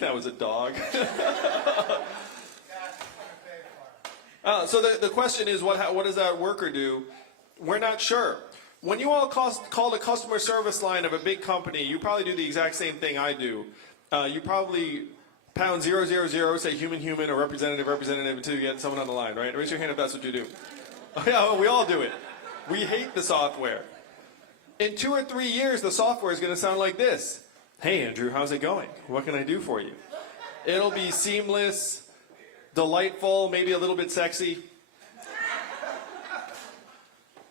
That was a dog. So the question is, what does that worker do? We're not sure. When you all call the customer service line of a big company, you probably do the exact same thing I do. You probably pound 000, say human, or representative until you get someone on the line, right? Raise your hand if that's what you do. Yeah, well, we all do it. We hate the software. In 2 or 3 years, the software is going to sound like this. Hey, Andrew, how's it going? What can I do for you? It'll be seamless, delightful, maybe a little bit sexy.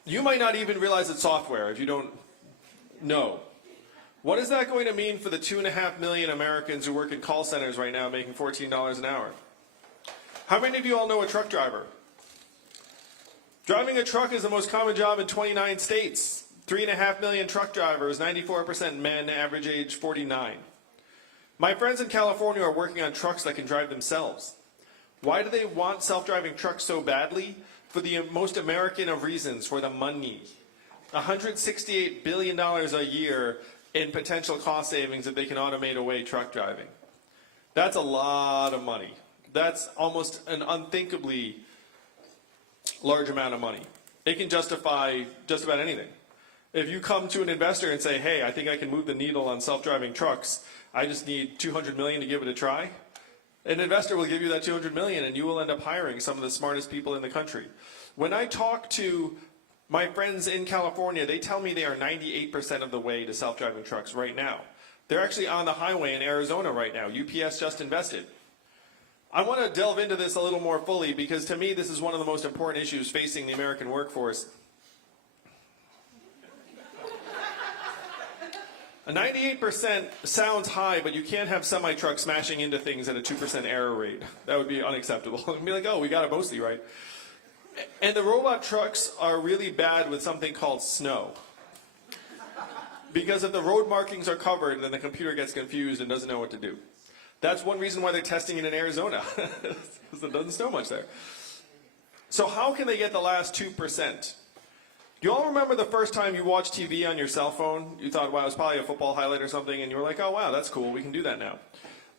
You might not even realize it's software if you don't know. What is that going to mean for the 2.5 million Americans who work in call centers right now making $14 an hour? How many of you all know a truck driver? Driving a truck is the most common job in 29 states. 3.5 million truck drivers, 94% men, average age 49. My friends in California are working on trucks that can drive themselves. Why do they want self-driving trucks so badly? For the most American of reasons, for the money. $168 billion a year in potential cost savings if they can automate away truck driving. That's a lot of money. That's almost an unthinkably large amount of money. It can justify just about anything. If you come to an investor and say, hey, I think I can move the needle on self-driving trucks, I just need $200 million to give it a try, an investor will give you that $200 million and you will end up hiring some of the smartest people in the country. When I talk to my friends in California, they tell me they are 98% of the way to self-driving trucks right now. They're actually on the highway in Arizona right now. UPS just invested. I want to delve into this a little more fully because to me this is one of the most important issues facing the American workforce. A 98% sounds high, but you can't have semi-trucks smashing into things at a 2% error rate. That would be unacceptable. It'd be like, oh, we got it mostly right. And the robot trucks are really bad with something called snow. Because if the road markings are covered, then the computer gets confused and doesn't know what to do. That's one reason why they're testing it in Arizona. Because it doesn't snow much there. So how can they get the last 2%? Do you all remember the first time you watched TV on your cell phone? You thought, wow, it was probably a football highlight or something, and you were like, oh, wow, that's cool, we can do that now.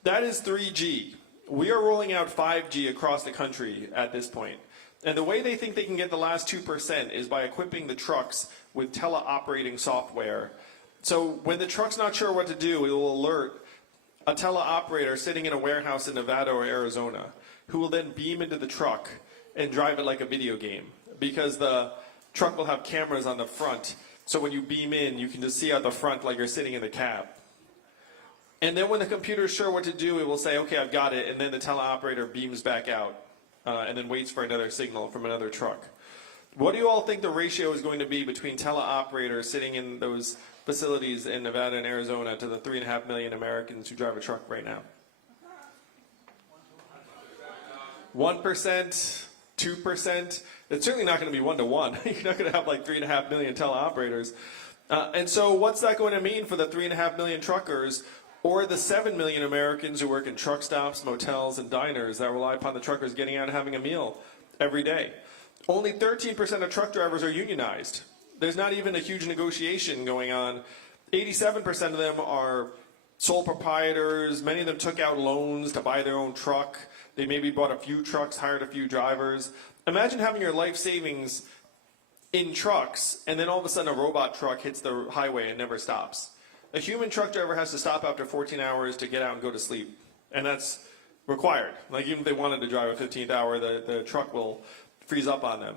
That is 3G. We are rolling out 5G across the country at this point. And the way they think they can get the last 2% is by equipping the trucks with teleoperating software. So when the truck's not sure what to do, it will alert a teleoperator sitting in a warehouse in Nevada or Arizona, who will then beam into the truck and drive it like a video game. Because the truck will have cameras on the front, so when you beam in, you can just see out the front like you're sitting in the cab. And then when the computer's sure what to do, it will say, okay, I've got it, and then the teleoperator beams back out, and then waits for another signal from another truck. What do you all think the ratio is going to be between teleoperators sitting in those facilities in Nevada and Arizona to the 3.5 million Americans who drive a truck right now? 1%? 2%? It's certainly not going to be 1-to-1. You're not going to have like 3.5 million teleoperators. And so what's that going to mean for the 3.5 million truckers or the 7 million Americans who work in truck stops, motels, and diners that rely upon the truckers getting out and having a meal every day? Only 13% of truck drivers are unionized. There's not even a huge negotiation going on. 87% of them are sole proprietors. Many of them took out loans to buy their own truck. They maybe bought a few trucks, hired a few drivers. Imagine having your life savings in trucks, and then all of a sudden a robot truck hits the highway and never stops. A human truck driver has to stop after 14 hours to get out and go to sleep. And that's required. Like even if they wanted to drive a 15th hour, the truck will freeze up on them.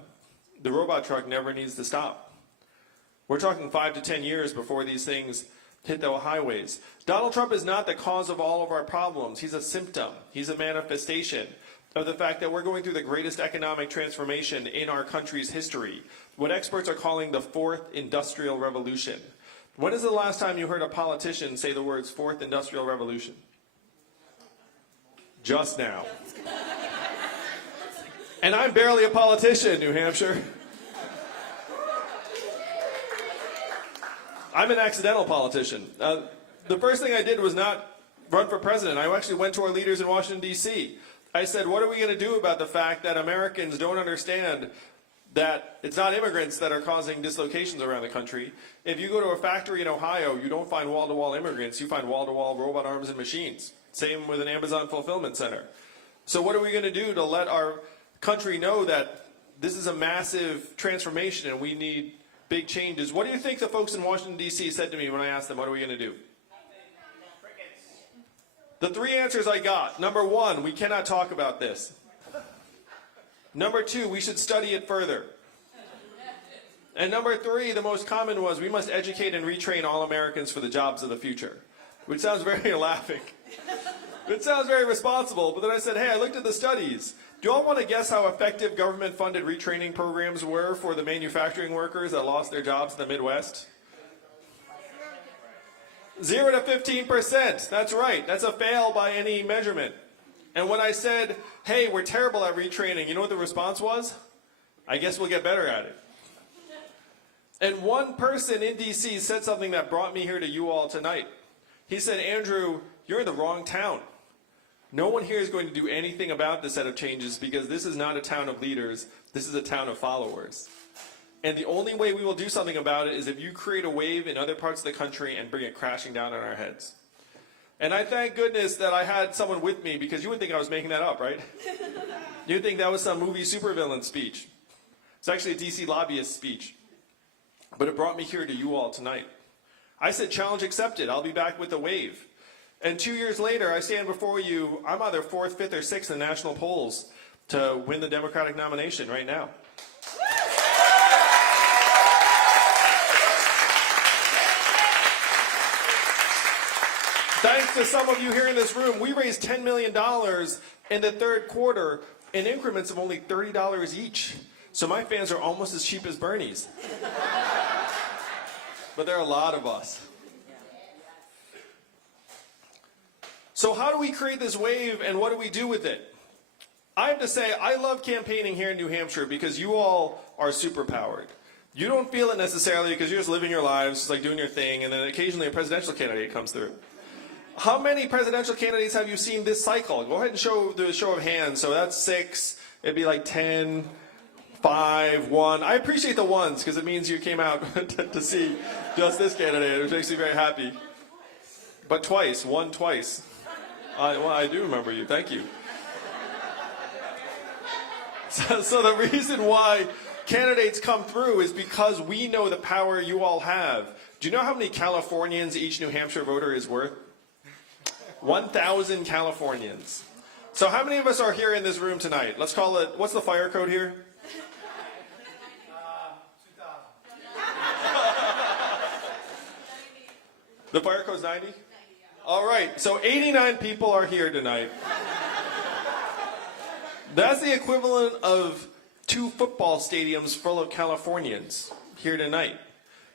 The robot truck never needs to stop. We're talking 5 to 10 years before these things hit the highways. Donald Trump is not the cause of all of our problems. He's a symptom. He's a manifestation of the fact that we're going through the greatest economic transformation in our country's history, what experts are calling the fourth industrial revolution. When is the last time you heard a politician say the words fourth industrial revolution? Just now. And I'm barely a politician, New Hampshire. I'm an accidental politician. The first thing I did was not run for president. I actually went to our leaders in Washington, D.C. I said, what are we going to do about the fact that Americans don't understand that it's not immigrants that are causing dislocations around the country? If you go to a factory in Ohio, you don't find wall-to-wall immigrants. You find wall-to-wall robot arms and machines. Same with an Amazon fulfillment center. So what are we going to do to let our country know that this is a massive transformation and we need big changes? What do you think the folks in Washington, D.C. said to me when I asked them, what are we going to do? The three answers I got. Number one, we cannot talk about this. Number two, we should study it further. And number three, the most common was, we must educate and retrain all Americans for the jobs of the future. Which sounds very laughing. It sounds very responsible, but then I said, hey, I looked at the studies. Do you all want to guess how effective government-funded retraining programs were for the manufacturing workers that lost their jobs in the Midwest? 0 to 15%. That's right. That's a fail by any measurement. And when I said, hey, we're terrible at retraining, you know what the response was? I guess we'll get better at it. And one person in D.C. said something that brought me here to you all tonight. He said, Andrew, you're in the wrong town. No one here is going to do anything about this set of changes because this is not a town of leaders. This is a town of followers. And the only way we will do something about it is if you create a wave in other parts of the country and bring it crashing down on our heads. And I thank goodness that I had someone with me, because you would think I was making that up, right? You'd think that was some movie supervillain speech. It's actually a DC lobbyist speech. But it brought me here to you all tonight. I said, challenge accepted. I'll be back with a wave. And 2 years later, I stand before you. I'm either 4th, 5th, or 6th in national polls to win the Democratic nomination right now. Thanks to some of you here in this room, we raised $10 million in the third quarter in increments of only $30 each. So my fans are almost as cheap as Bernie's. But there are a lot of us. So how do we create this wave, and what do we do with it? I have to say, I love campaigning here in New Hampshire because you all are superpowered. You don't feel it necessarily because you're just living your lives, just like doing your thing, and then occasionally a presidential candidate comes through. How many presidential candidates have you seen this cycle? Go ahead and do a show of hands. So that's 6. It'd be like 10, 5, 1. I appreciate the ones because it means you came out to see just this candidate, which makes me very happy. But twice, one twice. Well, I do remember you. Thank you. So the reason why candidates come through is because we know the power you all have. Do you know how many Californians each New Hampshire voter is worth? 1,000 Californians. So how many of us are here in this room tonight? Let's call it, what's the fire code here? 2,000. The fire code's 90? All right, so 89 people are here tonight. That's the equivalent of 2 football stadiums full of Californians here tonight.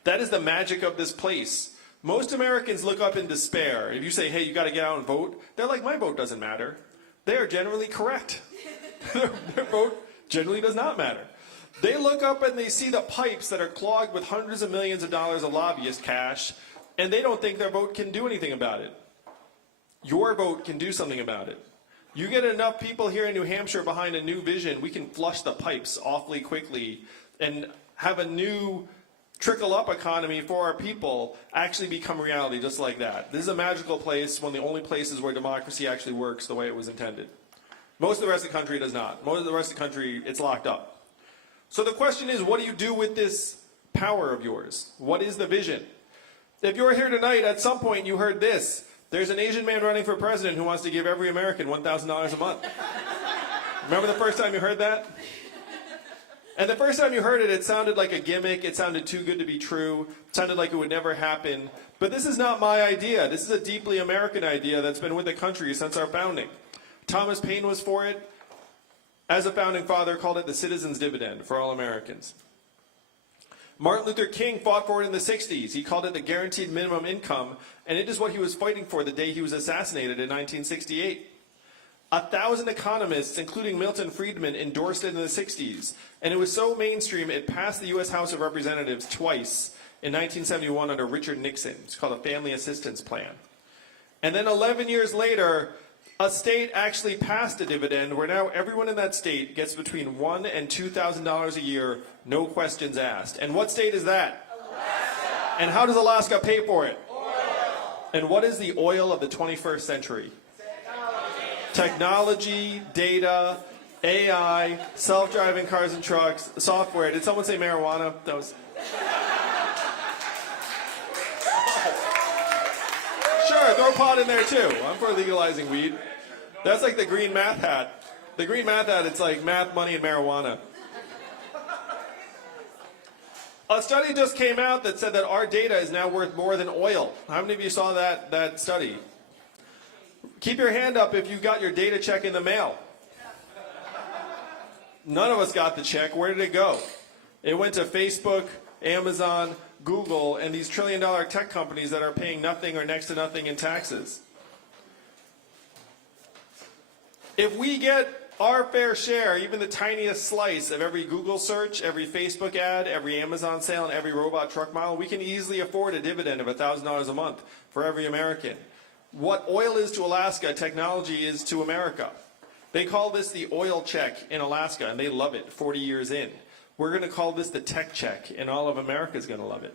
That is the magic of this place. Most Americans look up in despair. If you say, hey, you got to get out and vote, they're like, my vote doesn't matter. They are generally correct. Their vote generally does not matter. They look up and they see the pipes that are clogged with hundreds of millions of dollars of lobbyist cash, and they don't think their vote can do anything about it. Your vote can do something about it. You get enough people here in New Hampshire behind a new vision, we can flush the pipes awfully quickly and have a new trickle-up economy for our people actually become reality just like that. This is a magical place, one of the only places where democracy actually works the way it was intended. Most of the rest of the country does not. Most of the rest of the country, it's locked up. So the question is, what do you do with this power of yours? What is the vision? If you're here tonight, at some point you heard this. There's an Asian man running for president who wants to give every American $1,000 a month. Remember the first time you heard that? And the first time you heard it, it sounded like a gimmick. It sounded too good to be true. It sounded like it would never happen. But this is not my idea. This is a deeply American idea that's been with the country since our founding. Thomas Paine was for it. As a founding father, called it the citizen's dividend for all Americans. Martin Luther King fought for it in the 60s. He called it the guaranteed minimum income, and it is what he was fighting for the day he was assassinated in 1968. 1,000 economists, including Milton Friedman, endorsed it in the 60s, and it was so mainstream it passed the U.S. House of Representatives twice in 1971 under Richard Nixon. It's called a Family Assistance Plan. And then 11 years later, a state actually passed a dividend where now everyone in that state gets between $1,000 and $2,000 a year, no questions asked. And what state is that? Alaska. And how does Alaska pay for it? Oil. And what is the oil of the 21st century? Sand. Technology, data, AI, self-driving cars and trucks, software. Did someone say marijuana? That was... Sure, throw pot in there too. I'm for legalizing weed. That's like the green math hat. The green math hat, it's like math, money, and marijuana. A study just came out that said that our data is now worth more than oil. How many of you saw that study? Keep your hand up if you got your data check in the mail. None of us got the check. Where did it go? It went to Facebook, Amazon, Google, and these trillion-dollar tech companies that are paying nothing or next to nothing in taxes. If we get our fair share, even the tiniest slice of every Google search, every Facebook ad, every Amazon sale, and every robot truck mile, we can easily afford a dividend of $1,000 a month for every American. What oil is to Alaska, technology is to America. They call this the oil check in Alaska, and they love it 40 years in. We're going to call this the tech check, and all of America is going to love it.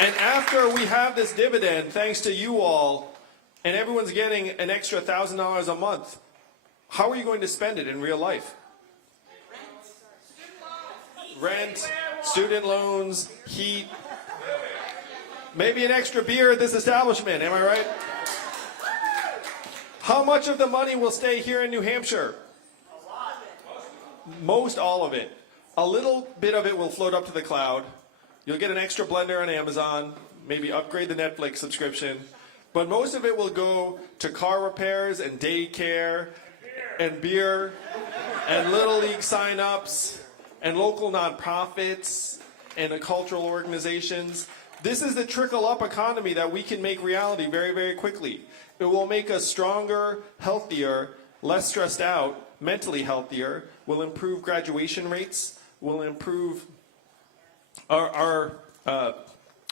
And after we have this dividend, thanks to you all, and everyone's getting an extra $1,000 a month, how are you going to spend it in real life? Rent, student loans, heat, maybe an extra beer at this establishment, am I right? How much of the money will stay here in New Hampshire? Most all of it. A little bit of it will float up to the cloud. You'll get an extra blender on Amazon, maybe upgrade the Netflix subscription, but most of it will go to car repairs and daycare and beer and Little League sign-ups and local nonprofits and cultural organizations. This is the trickle-up economy that we can make reality very, very quickly. It will make us stronger, healthier, less stressed out, mentally healthier, will improve graduation rates, will improve our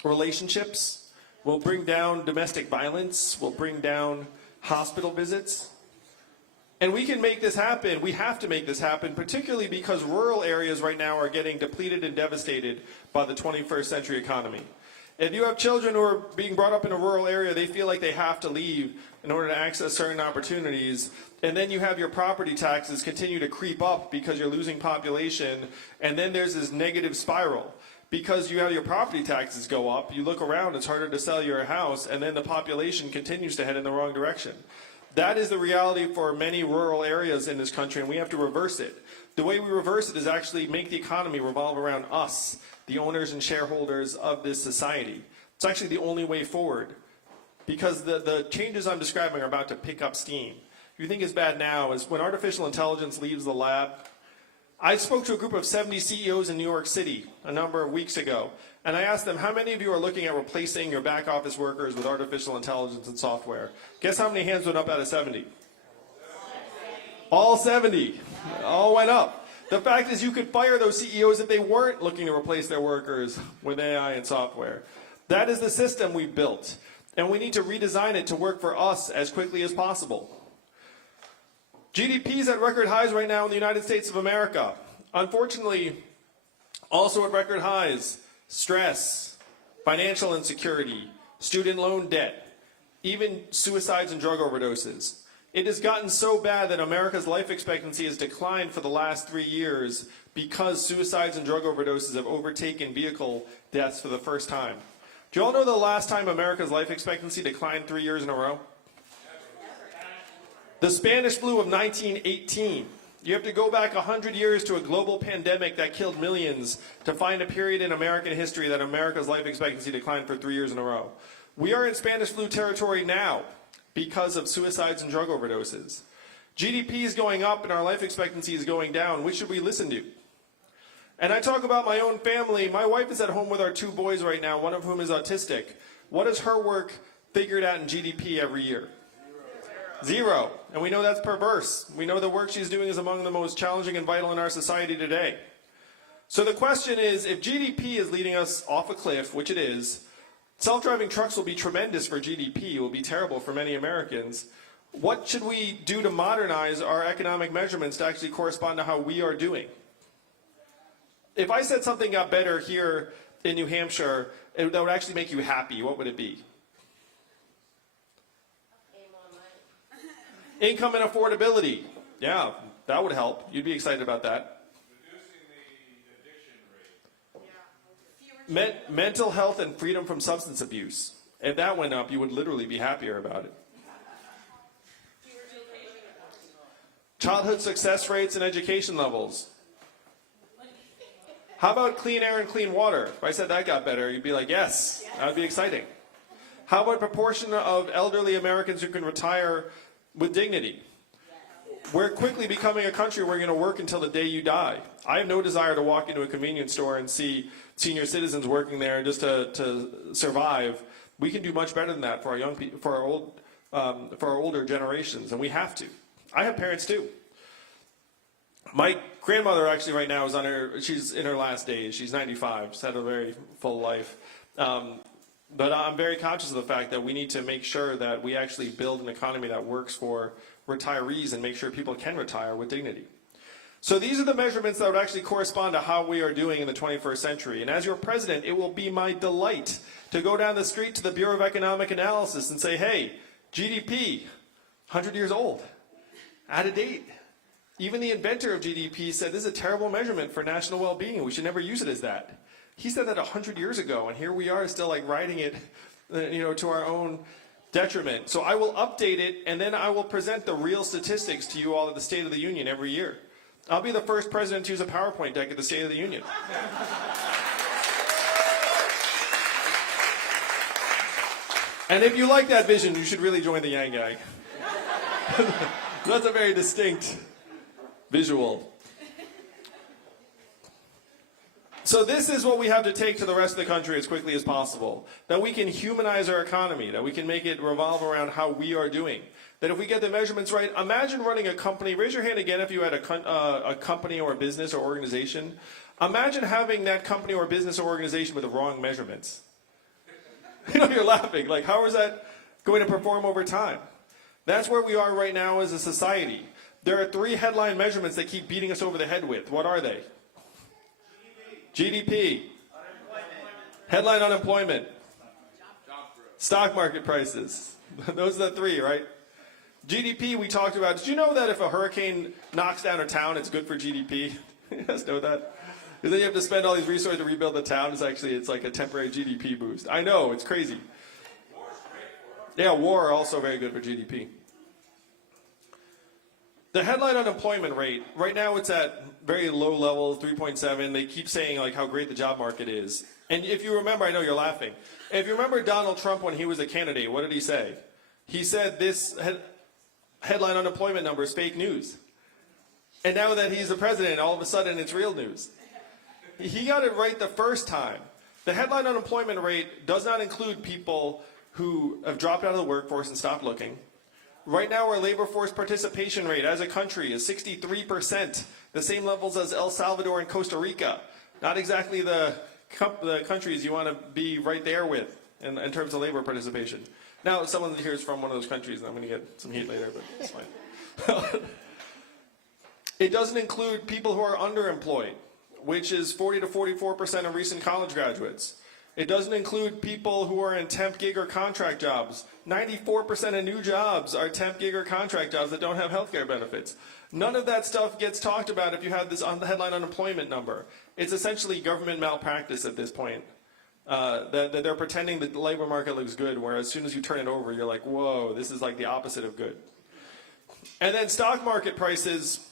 relationships, will bring down domestic violence, will bring down hospital visits. And we can make this happen. We have to make this happen, particularly because rural areas right now are getting depleted and devastated by the 21st century economy. If you have children who are being brought up in a rural area, they feel like they have to leave in order to access certain opportunities. And then you have your property taxes continue to creep up because you're losing population. And then there's this negative spiral. Because you have your property taxes go up, you look around, it's harder to sell your house, and then the population continues to head in the wrong direction. That is the reality for many rural areas in this country, and we have to reverse it. The way we reverse it is actually make the economy revolve around us, the owners and shareholders of this society. It's actually the only way forward, because the changes I'm describing are about to pick up steam. If you think it's bad now, is when artificial intelligence leaves the lab. I spoke to a group of 70 CEOs in New York City a number of weeks ago, and I asked them, how many of you are looking at replacing your back office workers with artificial intelligence and software? Guess how many hands went up out of 70? All 70. All went up. The fact is you could fire those CEOs if they weren't looking to replace their workers with AI and software. That is the system we've built, and we need to redesign it to work for us as quickly as possible. GDP is at record highs right now in the United States of America. Unfortunately, also at record highs, stress, financial insecurity, student loan debt, even suicides and drug overdoses. It has gotten so bad that America's life expectancy has declined for the last 3 years because suicides and drug overdoses have overtaken vehicle deaths for the first time. Do you all know the last time America's life expectancy declined 3 years in a row? The Spanish flu of 1918. You have to go back 100 years to a global pandemic that killed millions to find a period in American history that America's life expectancy declined for 3 years in a row. We are in Spanish flu territory now because of suicides and drug overdoses. GDP is going up and our life expectancy is going down. Which should we listen to? And I talk about my own family. My wife is at home with our 2 boys right now, one of whom is autistic. What is her work figured out in GDP every year? Zero. And we know that's perverse. We know the work she's doing is among the most challenging and vital in our society today. So the question is, if GDP is leading us off a cliff, which it is, self-driving trucks will be tremendous for GDP. It will be terrible for many Americans. What should we do to modernize our economic measurements to actually correspond to how we are doing? If I said something got better here in New Hampshire that would actually make you happy, what would it be? Income and affordability. Yeah, that would help. You'd be excited about that. Reducing the addiction rate. Mental health and freedom from substance abuse. If that went up, you would literally be happier about it. Childhood success rates and education levels. How about clean air and clean water? If I said that got better, you'd be like, yes, that would be exciting. How about proportion of elderly Americans who can retire with dignity? We're quickly becoming a country where you're going to work until the day you die. I have no desire to walk into a convenience store and see senior citizens working there just to survive. We can do much better than that for our young people, for our older generations, and we have to. I have parents too. My grandmother actually right now she's in her last days. She's 95. She's had a very full life. But I'm very conscious of the fact that we need to make sure that we actually build an economy that works for retirees and make sure people can retire with dignity. So these are the measurements that would actually correspond to how we are doing in the 21st century. And as your president, it will be my delight to go down the street to the Bureau of Economic Analysis and say, hey, GDP, 100 years old, out of date. Even the inventor of GDP said this is a terrible measurement for national well-being. We should never use it as that. He said that 100 years ago, and here we are still like riding it, to our own detriment. So I will update it, and then I will present the real statistics to you all at the State of the Union every year. I'll be the first president to use a PowerPoint deck at the State of the Union. And if you like that vision, you should really join the Yang Gang. That's a very distinct visual. So this is what we have to take to the rest of the country as quickly as possible. That we can humanize our economy, that we can make it revolve around how we are doing. That if we get the measurements right, imagine running a company. Raise your hand again if you had a company or a business or organization. Imagine having that company or business or organization with the wrong measurements. You're laughing. Like, how is that going to perform over time? That's where we are right now as a society. There are 3 headline measurements they keep beating us over the head with. What are they? GDP. Headline unemployment. Stock market prices. Those are the 3, right? GDP we talked about. Did you know that if a hurricane knocks down a town, it's good for GDP? You guys know that? Because then you have to spend all these resources to rebuild the town. It's like a temporary GDP boost. I know, it's crazy. Yeah, war also very good for GDP. The headline unemployment rate, right now it's at very low levels, 3.7. They keep saying like how great the job market is. And if you remember, I know you're laughing. If you remember Donald Trump when he was a candidate, what did he say? He said this headline unemployment number is fake news. And now that he's the president, all of a sudden it's real news. He got it right the first time. The headline unemployment rate does not include people who have dropped out of the workforce and stopped looking. Right now, our labor force participation rate as a country is 63%, the same levels as El Salvador and Costa Rica. Not exactly the countries you want to be right there with in terms of labor participation. Now, someone here is from one of those countries, and I'm going to get some heat later, but it's fine. It doesn't include people who are underemployed, which is 40 to 44% of recent college graduates. It doesn't include people who are in temp, gig, or contract jobs. 94% of new jobs are temp, gig, or contract jobs that don't have health care benefits. None of that stuff gets talked about if you have this on the headline unemployment number. It's essentially government malpractice at this point. That they're pretending that the labor market looks good, whereas as soon as you turn it over, you're like, whoa, this is like the opposite of good. And then stock market prices.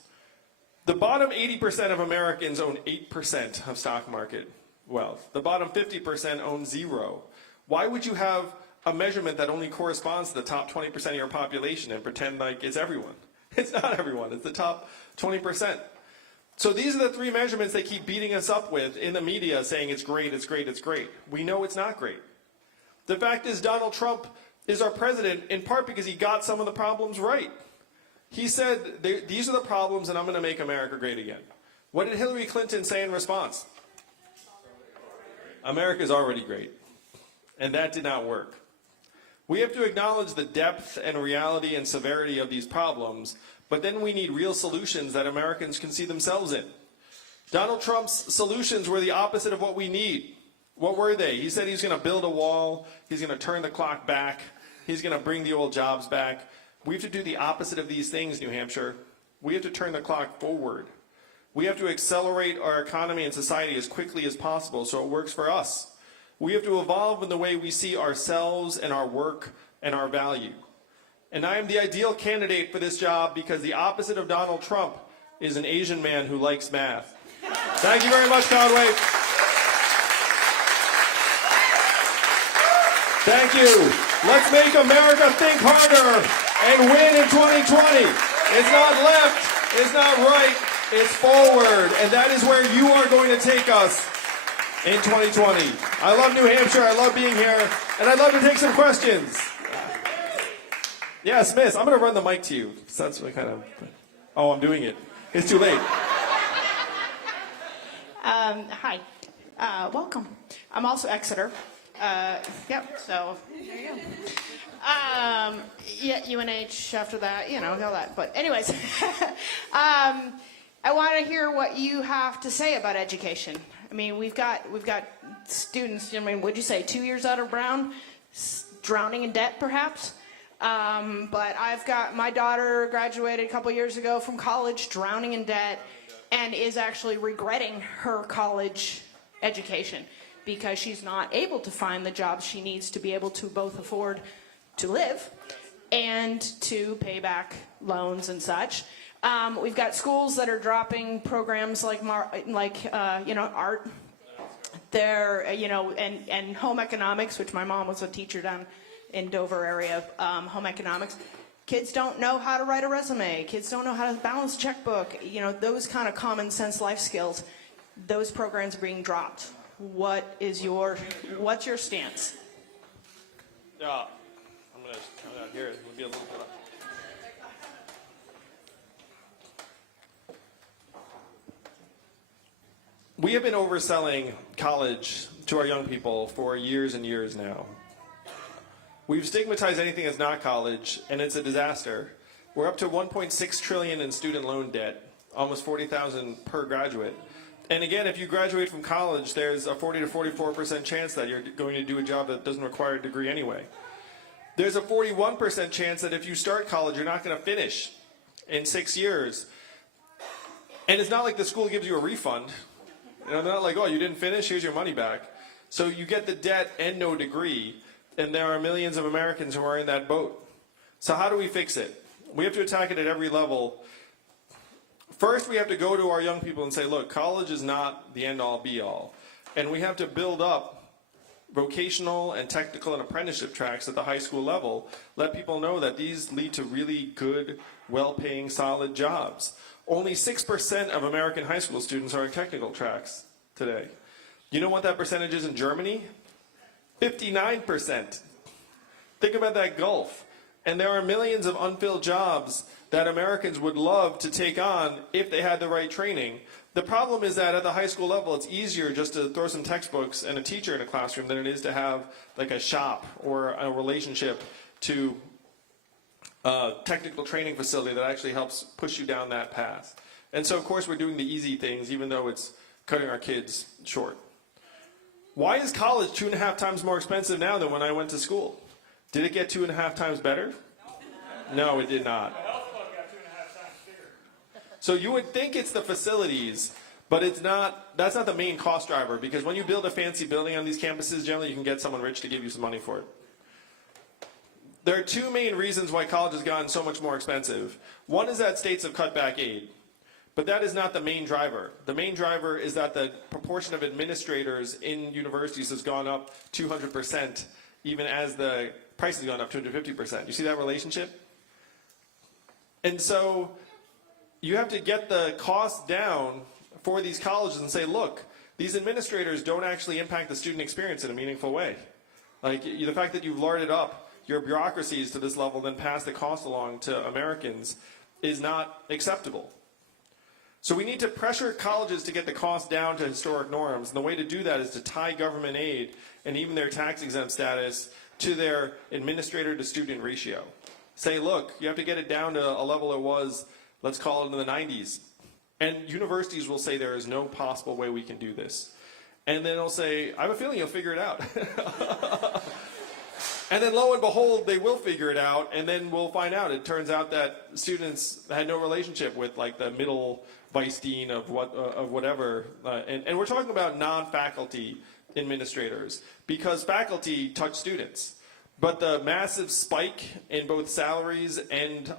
The bottom 80% of Americans own 8% of stock market wealth. The bottom 50% own 0. Why would you have a measurement that only corresponds to the top 20% of your population and pretend like it's everyone? It's not everyone. It's the top 20%. So these are the 3 measurements they keep beating us up with in the media, saying it's great, it's great, it's great. We know it's not great. The fact is Donald Trump is our president in part because he got some of the problems right. He said, these are the problems and I'm going to make America great again. What did Hillary Clinton say in response? America's already great. And that did not work. We have to acknowledge the depth and reality and severity of these problems, but then we need real solutions that Americans can see themselves in. Donald Trump's solutions were the opposite of what we need. What were they? He said he's going to build a wall. He's going to turn the clock back. He's going to bring the old jobs back. We have to do the opposite of these things, New Hampshire. We have to turn the clock forward. We have to accelerate our economy and society as quickly as possible so it works for us. We have to evolve in the way we see ourselves and our work and our value. And I am the ideal candidate for this job because the opposite of Donald Trump is an Asian man who likes math. Thank you very much, Conway. Thank you. Let's make America think harder and win in 2020. It's not left, it's not right, it's forward. And that is where you are going to take us in 2020. I love New Hampshire, I love being here, and I'd love to take some questions. Yes, Miss, I'm going to run the mic to you. So that's what kind of... Oh, I'm doing it. It's too late. Hi. Welcome. I'm also Exeter. Yep, so there you go. Yeah, UNH after that, you know, all that. But anyways, I want to hear what you have to say about education. I mean, we've got students, I mean, would you say 2 years out of Brown, drowning in debt perhaps? But I've got my daughter graduated a couple years ago from college, drowning in debt, and is actually regretting her college education because she's not able to find the jobs she needs to be able to both afford to live and to pay back loans and such. We've got schools that are dropping programs like art. They're, and home economics, which my mom was a teacher down in Dover area, home economics. Kids don't know how to write a resume. Kids don't know how to balance a checkbook. You know, those kind of common sense life skills. Those programs are being dropped. What's your stance? Yeah, I'm going to come out here. It'll be a little bit up. We have been overselling college to our young people for years and years now. We've stigmatized anything that's not college, and it's a disaster. We're up to $1.6 trillion in student loan debt, almost $40,000 per graduate. And again, if you graduate from college, there's a 40 to 44% chance that you're going to do a job that doesn't require a degree anyway. There's a 41% chance that if you start college, you're not going to finish in 6 years. And it's not like the school gives you a refund. You know, they're not like, oh, you didn't finish, here's your money back. So you get the debt and no degree, and there are millions of Americans who are in that boat. So how do we fix it? We have to attack it at every level. First, we have to go to our young people and say, look, college is not the end-all, be-all. And we have to build up vocational and technical and apprenticeship tracks at the high school level. Let people know that these lead to really good, well-paying, solid jobs. Only 6% of American high school students are in technical tracks today. You know what that percentage is in Germany? 59%. Think about that gulf. And there are millions of unfilled jobs that Americans would love to take on if they had the right training. The problem is that at the high school level, it's easier just to throw some textbooks and a teacher in a classroom than it is to have like a shop or a relationship to a technical training facility that actually helps push you down that path. And so, of course, we're doing the easy things, even though it's cutting our kids short. Why is college 2.5 times more expensive now than when I went to school? Did it get 2.5 times better? No, it did not. So you would think it's the facilities, but it's not. That's not the main cost driver, because when you build a fancy building on these campuses, generally you can get someone rich to give you some money for it. There are two main reasons why college has gotten so much more expensive. One is that states have cut back aid, but that is not the main driver. The main driver is that the proportion of administrators in universities has gone up 200%, even as the price has gone up 250%. You see that relationship? And so you have to get the cost down for these colleges and say, look, these administrators don't actually impact the student experience in a meaningful way. Like the fact that you've larded up your bureaucracies to this level, then pass the cost along to Americans, is not acceptable. So we need to pressure colleges to get the cost down to historic norms. And the way to do that is to tie government aid and even their tax-exempt status to their administrator to student ratio. Say, look, you have to get it down to a level it was, let's call it in the 90s. And universities will say there is no possible way we can do this. And then it'll say, I have a feeling you'll figure it out. And then lo and behold, they will figure it out, and then we'll find out. It turns out that students had no relationship with like the middle vice dean of whatever. And we're talking about non-faculty administrators, because faculty touch students. But the massive spike in both salaries and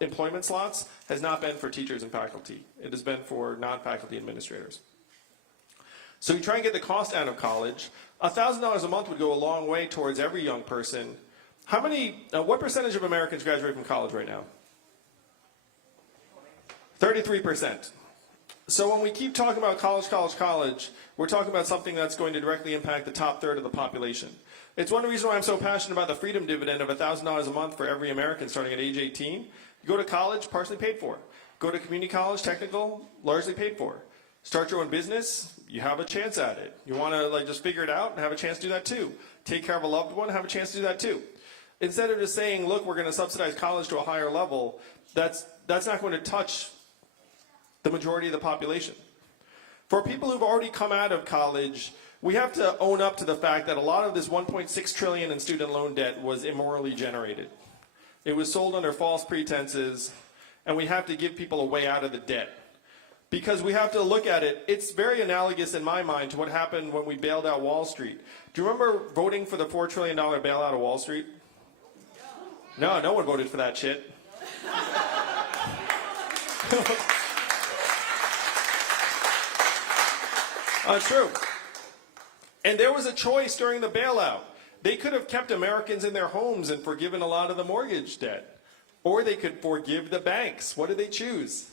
employment slots has not been for teachers and faculty. It has been for non-faculty administrators. So you try and get the cost down of college. $1,000 a month would go a long way towards every young person. What percentage of Americans graduate from college right now? 33%. So when we keep talking about college, we're talking about something that's going to directly impact the top third of the population. It's one reason why I'm so passionate about the freedom dividend of $1,000 a month for every American starting at age 18. You go to college, partially paid for. Go to community college, technical, largely paid for. Start your own business, you have a chance at it. You want to just figure it out and have a chance to do that too. Take care of a loved one, have a chance to do that too. Instead of just saying, look, we're going to subsidize college to a higher level, that's not going to touch the majority of the population. For people who've already come out of college, we have to own up to the fact that a lot of this $1.6 trillion in student loan debt was immorally generated. It was sold under false pretenses, and we have to give people a way out of the debt. Because we have to look at it, it's very analogous in my mind to what happened when we bailed out Wall Street. Do you remember voting for the $4 trillion bailout of Wall Street? No, no one voted for that shit. True. And there was a choice during the bailout. They could have kept Americans in their homes and forgiven a lot of the mortgage debt. Or they could forgive the banks. What did they choose?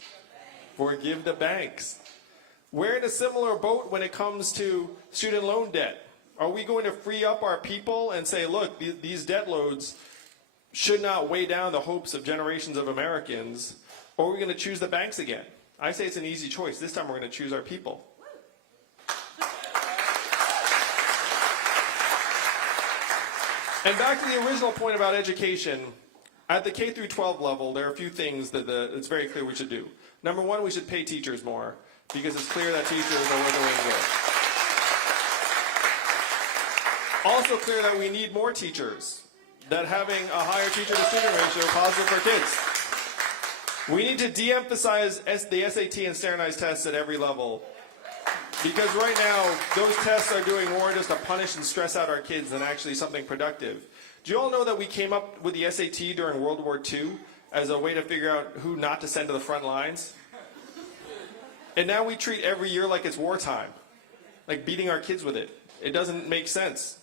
Forgive the banks. We're in a similar boat when it comes to student loan debt. Are we going to free up our people and say, look, these debt loads should not weigh down the hopes of generations of Americans, or are we going to choose the banks again? I say it's an easy choice. This time we're going to choose our people. And back to the original point about education, at the K through 12 level, there are a few things that it's very clear we should do. Number one, we should pay teachers more, because it's clear that teachers are where the wind goes. Also clear that we need more teachers, that having a higher teacher-to-student ratio is positive for kids. We need to de-emphasize the SAT and standardized tests at every level, because right now, those tests are doing more just to punish and stress out our kids than actually something productive. Do you all know that we came up with the SAT during World War II as a way to figure out who not to send to the front lines? And now we treat every year like it's wartime, like beating our kids with it. It doesn't make sense.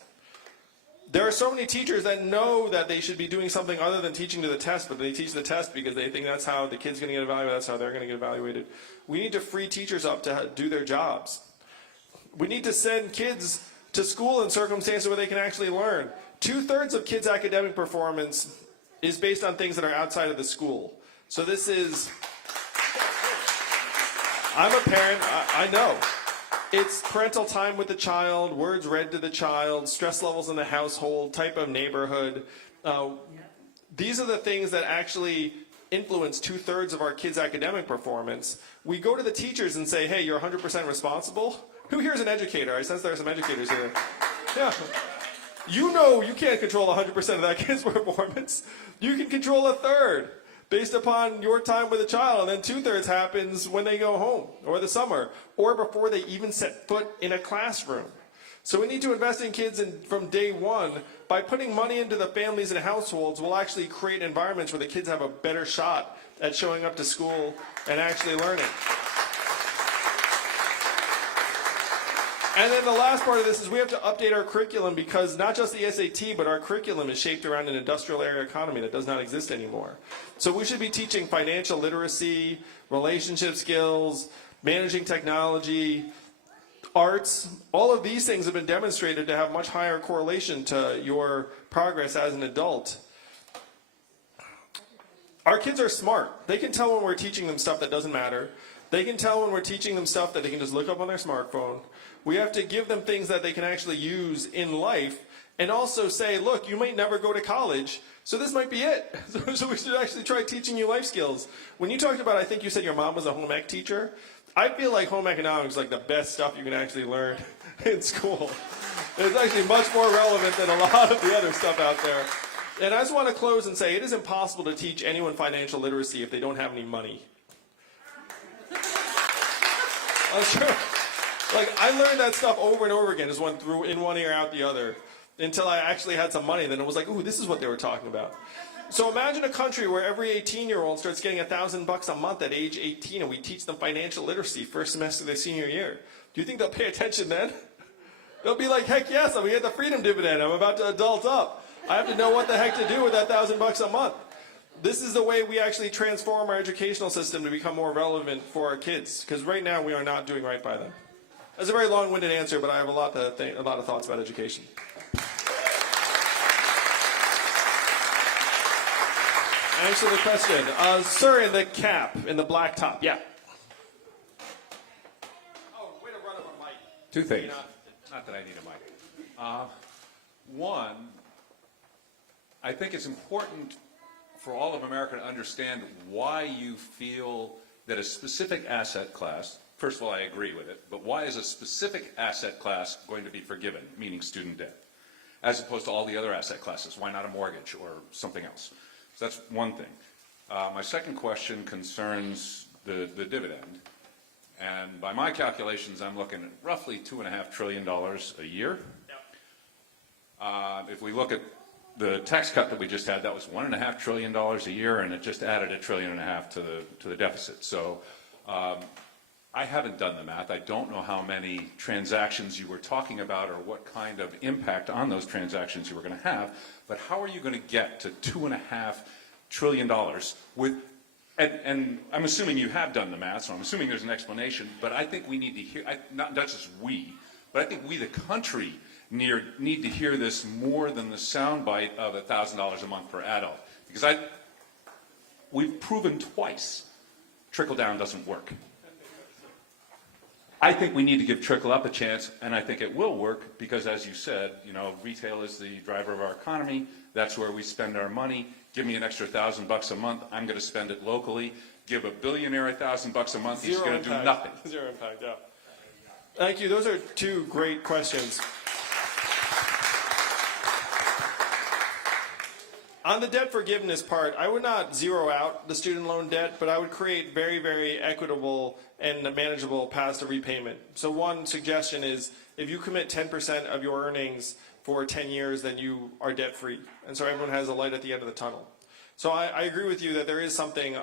There are so many teachers that know that they should be doing something other than teaching to the test, but they teach the test because they think that's how the kid's going to get evaluated, that's how they're going to get evaluated. We need to free teachers up to do their jobs. We need to send kids to school in circumstances where they can actually learn. 2/3 of kids' academic performance is based on things that are outside of the school. So this is, I'm a parent, I know. It's parental time with the child, words read to the child, stress levels in the household, type of neighborhood. These are the things that actually influence 2/3 of our kids' academic performance. We go to the teachers and say, hey, you're 100% responsible. Who here is an educator? I sense there are some educators here. Yeah. You know you can't control 100% of that kid's performance. You can control 1/3 based upon your time with the child, and then 2/3 happens when they go home, or the summer, or before they even set foot in a classroom. So we need to invest in kids from day one. By putting money into the families and households, we'll actually create environments where the kids have a better shot at showing up to school and actually learning. And then the last part of this is we have to update our curriculum, because not just the SAT, but our curriculum is shaped around an industrial area economy that does not exist anymore. So we should be teaching financial literacy, relationship skills, managing technology, arts. All of these things have been demonstrated to have much higher correlation to your progress as an adult. Our kids are smart. They can tell when we're teaching them stuff that doesn't matter. They can tell when we're teaching them stuff that they can just look up on their smartphone. We have to give them things that they can actually use in life, and also say, look, you might never go to college, so this might be it. So we should actually try teaching you life skills. When you talked about, I think you said your mom was a home ec teacher, I feel like home economics is like the best stuff you can actually learn in school. It's actually much more relevant than a lot of the other stuff out there. And I just want to close and say it is impossible to teach anyone financial literacy if they don't have any money. Sure. Like, I learned that stuff over and over again, just went through in one ear, out the other, until I actually had some money. Then it was like, ooh, this is what they were talking about. So imagine a country where every 18-year-old starts getting $1,000 a month at age 18, and we teach them financial literacy first semester of their senior year. Do you think they'll pay attention then? They'll be like, heck yes, I'm going to get the freedom dividend. I'm about to adult up. I have to know what the heck to do with that $1,000 a month. This is the way we actually transform our educational system to become more relevant for our kids, because right now we are not doing right by them. That's a very long-winded answer, but I have a lot of thoughts about education. Answer the question. Sir, in the cap, in the black top. Yeah. Oh, way to run up a mic. Two things. Not that I need a mic. One, I think it's important for all of America to understand why you feel that a specific asset class, first of all, I agree with it, but why is a specific asset class going to be forgiven, meaning student debt, as opposed to all the other asset classes? Why not a mortgage or something else? So that's one thing. My second question concerns the dividend. And by my calculations, I'm looking at roughly $2.5 trillion a year. If we look at the tax cut that we just had, that was $1.5 trillion a year, and it just added $1.5 trillion to the deficit. So I haven't done the math. I don't know how many transactions you were talking about or what kind of impact on those transactions you were going to have. But how are you going to get to $2.5 trillion with, and I'm assuming you have done the math, so I'm assuming there's an explanation, but I think we need to hear, not just we, but I think we, the country, need to hear this more than the soundbite of $1,000 a month per adult. Because we've proven twice trickle-down doesn't work. I think we need to give trickle-up a chance, and I think it will work because, as you said, retail is the driver of our economy. That's where we spend our money. Give me an extra $1,000 a month. I'm going to spend it locally. Give a billionaire $1,000 a month. He's going to do nothing. Zero impact, yeah. Thank you. Those are two great questions. On the debt forgiveness part, I would not zero out the student loan debt, but I would create very, very equitable and manageable paths to repayment. So one suggestion is if you commit 10% of your earnings for 10 years, then you are debt-free. And so everyone has a light at the end of the tunnel. So I agree with you that there is something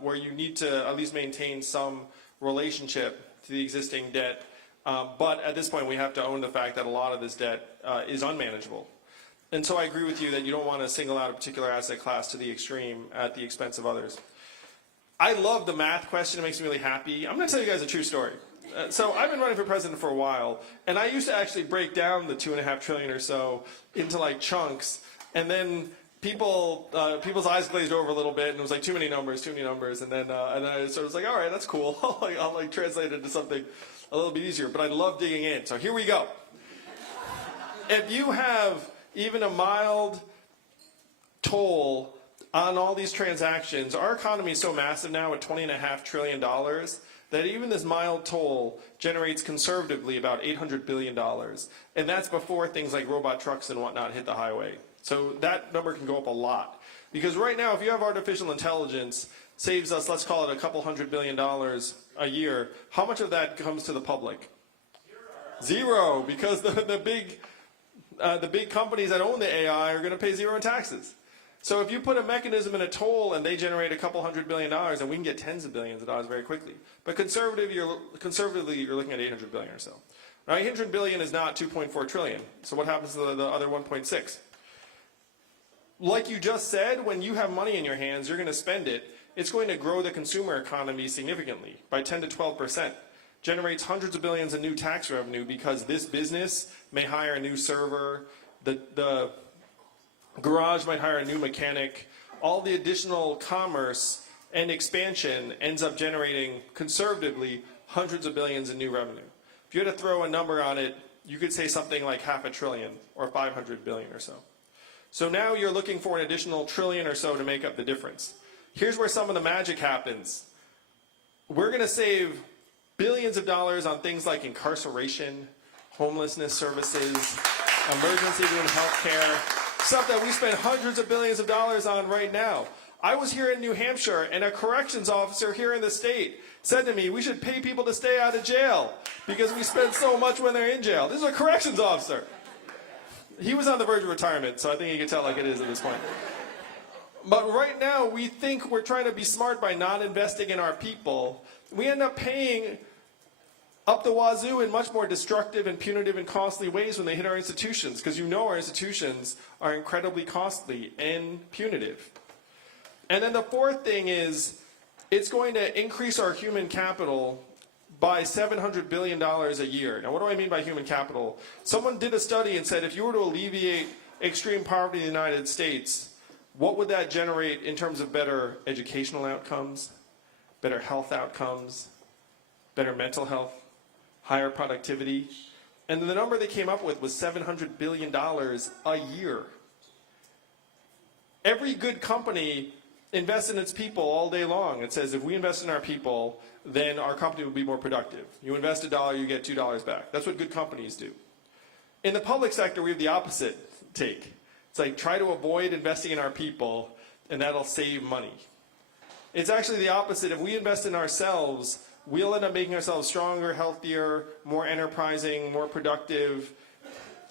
where you need to at least maintain some relationship to the existing debt. But at this point, we have to own the fact that a lot of this debt is unmanageable. And so I agree with you that you don't want to single out a particular asset class to the extreme at the expense of others. I love the math question. It makes me really happy. I'm going to tell you guys a true story. So I've been running for president for a while, and I used to actually break down the $2.5 trillion or so into like chunks, and then people's eyes glazed over a little bit, and it was like too many numbers, and then I sort of was like, all right, that's cool. I'll translate it into something a little bit easier. But I love digging in. So here we go. If you have even a mild toll on all these transactions, our economy is so massive now at $20.5 trillion that even this mild toll generates conservatively about $800 billion. And that's before things like robot trucks and whatnot hit the highway. So that number can go up a lot. Because right now, if you have artificial intelligence, saves us, let's call it a couple $100 billion a year, how much of that comes to the public? Zero, because the big companies that own the AI are going to pay zero in taxes. So if you put a mechanism in a toll and they generate a couple $100 billion, and we can get tens of billions of dollars very quickly. But conservatively, you're looking at $800 billion or so. Now, $800 billion is not $2.4 trillion. So what happens to the other 1.6? Like you just said, when you have money in your hands, you're going to spend it. It's going to grow the consumer economy significantly by 10 to 12%. Generates hundreds of billions in new tax revenue because this business may hire a new server, the garage might hire a new mechanic. All the additional commerce and expansion ends up generating, conservatively, hundreds of billions in new revenue. If you had to throw a number on it, you could say something like $500 billion or 500 billion or so. So now you're looking for an additional trillion or so to make up the difference. Here's where some of the magic happens. We're going to save billions of dollars on things like incarceration, homelessness services, emergency room health care, stuff that we spend hundreds of billions of dollars on right now. I was here in New Hampshire, and a corrections officer here in the state said to me, we should pay people to stay out of jail because we spend so much when they're in jail. This is a corrections officer. He was on the verge of retirement, so I think you can tell like it is at this point. But right now, we think we're trying to be smart by not investing in our people. We end up paying up the wazoo in much more destructive and punitive and costly ways when they hit our institutions, because you know our institutions are incredibly costly and punitive. And then the fourth thing is, it's going to increase our human capital by $700 billion a year. Now, what do I mean by human capital? Someone did a study and said if you were to alleviate extreme poverty in the United States, what would that generate in terms of better educational outcomes, better health outcomes, better mental health, higher productivity? And the number they came up with was $700 billion a year. Every good company invests in its people all day long. It says if we invest in our people, then our company will be more productive. You invest $1, you get $2 back. That's what good companies do. In the public sector, we have the opposite take. It's like try to avoid investing in our people, and that'll save money. It's actually the opposite. If we invest in ourselves, we'll end up making ourselves stronger, healthier, more enterprising, more productive,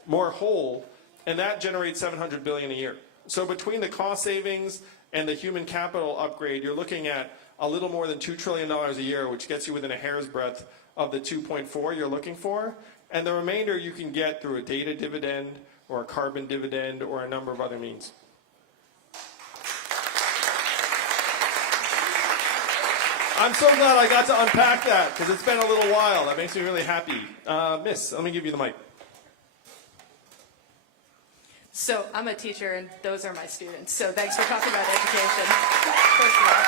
more whole, and that generates $700 billion a year. So between the cost savings and the human capital upgrade, you're looking at a little more than $2 trillion a year, which gets you within a hair's breadth of the 2.4 you're looking for. And the remainder you can get through a data dividend or a carbon dividend or a number of other means. I'm so glad I got to unpack that because it's been a little while. That makes me really happy. Miss, let me give you the mic. So I'm a teacher, and those are my students. So thanks for talking about education. First of all,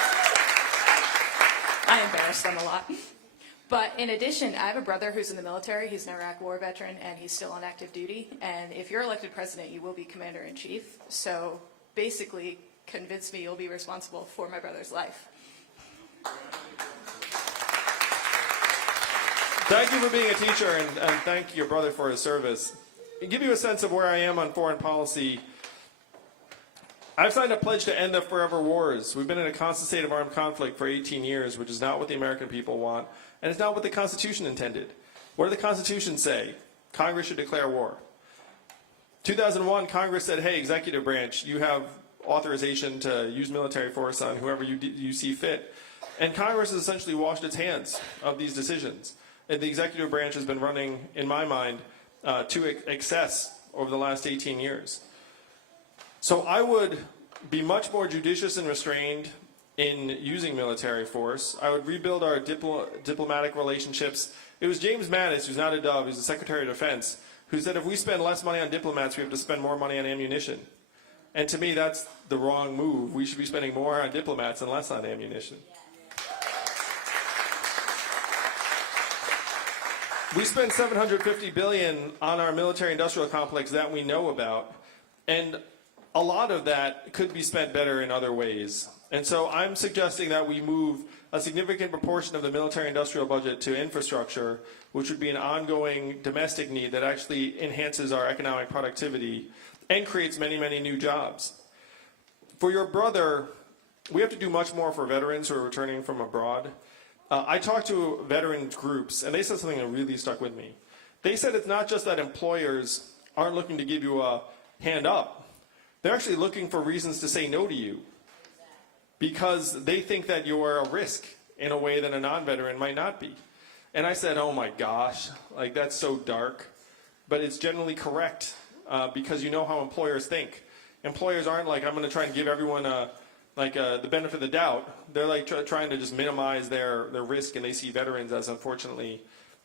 I embarrass them a lot. But in addition, I have a brother who's in the military. He's an Iraq war veteran, and he's still on active duty. And if you're elected president, you will be commander-in-chief. So basically, convince me you'll be responsible for my brother's life. Thank you for being a teacher, and thank your brother for his service. To give you a sense of where I am on foreign policy, I've signed a pledge to end the forever wars. We've been in a constant state of armed conflict for 18 years, which is not what the American people want, and it's not what the Constitution intended. What did the Constitution say? Congress should declare war. 2001, Congress said, hey, executive branch, you have authorization to use military force on whoever you see fit. And Congress has essentially washed its hands of these decisions. And the executive branch has been running, in my mind, to excess over the last 18 years. So I would be much more judicious and restrained in using military force. I would rebuild our diplomatic relationships. It was James Mattis, who's not a dove, who's the Secretary of Defense, who said if we spend less money on diplomats, we have to spend more money on ammunition. And to me, that's the wrong move. We should be spending more on diplomats and less on ammunition. We spend $750 billion on our military-industrial complex that we know about, and a lot of that could be spent better in other ways. And so I'm suggesting that we move a significant proportion of the military-industrial budget to infrastructure, which would be an ongoing domestic need that actually enhances our economic productivity and creates many, many new jobs. For your brother, we have to do much more for veterans who are returning from abroad. I talked to veterans groups, and they said something that really stuck with me. They said it's not just that employers aren't looking to give you a hand up. They're actually looking for reasons to say no to you because they think that you're a risk in a way that a non-veteran might not be. And I said, oh my gosh, like that's so dark. But it's generally correct because you know how employers think. Employers aren't like, I'm going to try and give everyone the benefit of the doubt. They're like trying to just minimize their risk, and they see veterans as unfortunately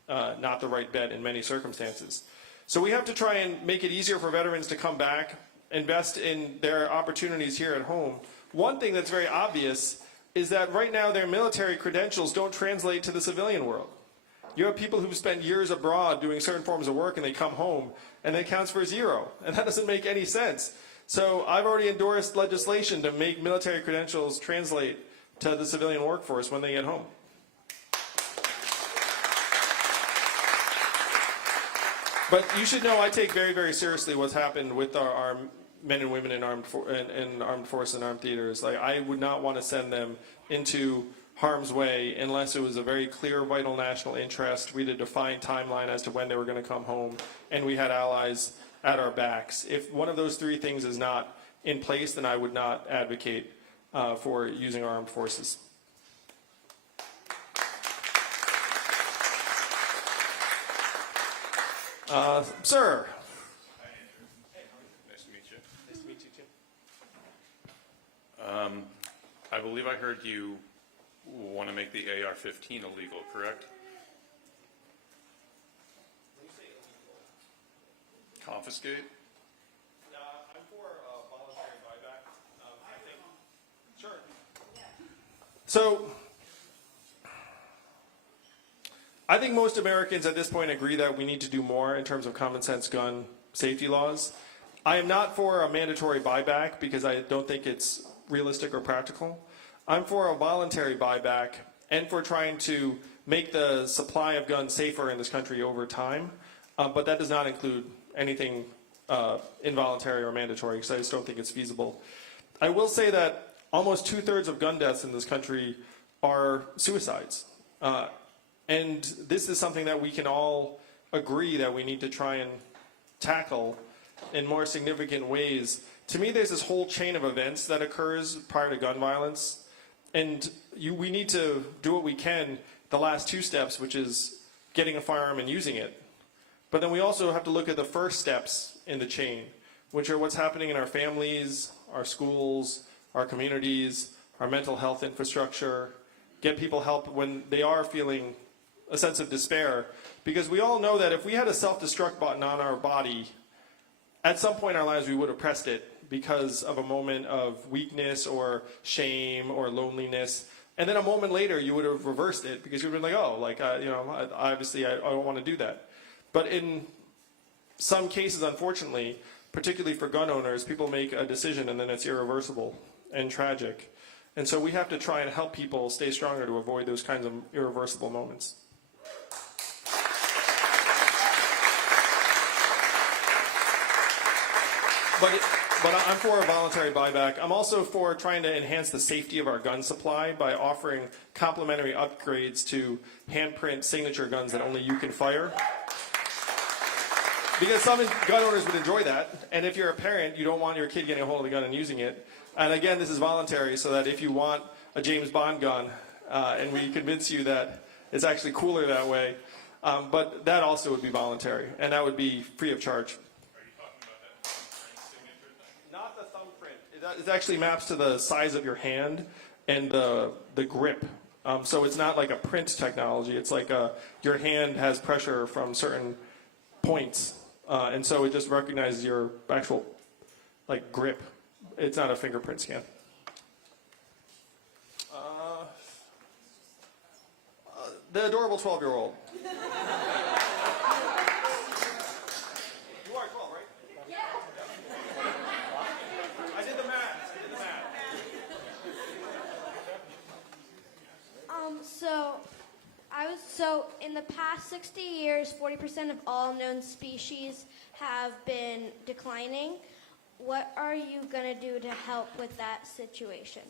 not the right bet in many circumstances. So we have to try and make it easier for veterans to come back, invest in their opportunities here at home. One thing that's very obvious is that right now their military credentials don't translate to the civilian world. You have people who spend years abroad doing certain forms of work and they come home and it counts for zero, and that doesn't make any sense. So I've already endorsed legislation to make military credentials translate to the civilian workforce when they get home. But you should know I take very, very seriously what's happened with our men and women in armed force and armed theaters. Like, I would not want to send them into harm's way unless it was a very clear, vital national interest. We had a defined timeline as to when they were going to come home, and we had allies at our backs. If one of those three things is not in place, then I would not advocate for using our armed forces. Sir. Nice to meet you. Nice to meet you too. I believe I heard you want to make the AR-15 illegal, correct? Confiscate? I'm for voluntary buyback. I think. Sure. So, I think most Americans at this point agree that we need to do more in terms of common sense gun safety laws. I am not for a mandatory buyback because I don't think it's realistic or practical. I'm for a voluntary buyback and for trying to make the supply of guns safer in this country over time. But that does not include anything involuntary or mandatory because I just don't think it's feasible. I will say that almost 2/3 of gun deaths in this country are suicides. And this is something that we can all agree that we need to try and tackle in more significant ways. To me, there's this whole chain of events that occurs prior to gun violence. And we need to do what we can, the last two steps, which is getting a firearm and using it. But then we also have to look at the first steps in the chain, which are what's happening in our families, our schools, our communities, our mental health infrastructure, get people help when they are feeling a sense of despair. Because we all know that if we had a self-destruct button on our body, at some point in our lives we would have pressed it because of a moment of weakness or shame or loneliness. And then a moment later you would have reversed it because you would have been like, oh, like, obviously I don't want to do that. But in some cases, unfortunately, particularly for gun owners, people make a decision and then it's irreversible and tragic. And so we have to try and help people stay stronger to avoid those kinds of irreversible moments. But I'm for a voluntary buyback. I'm also for trying to enhance the safety of our gun supply by offering complimentary upgrades to handprint signature guns that only you can fire. Because some gun owners would enjoy that, and if you're a parent, you don't want your kid getting a hold of the gun and using it. And again, this is voluntary, so that if you want a James Bond gun, and we convince you that it's actually cooler that way, but that also would be voluntary, and that would be free of charge. Not the thumbprint. It actually maps to the size of your hand and the grip. So it's not like a print technology. It's like your hand has pressure from certain points, and so it just recognizes your actual like grip. It's not a fingerprint scan. The adorable 12-year-old. You are 12, right? Yeah. I did the math. So in the past 60 years, 40% of all known species have been declining. What are you going to do to help with that situation?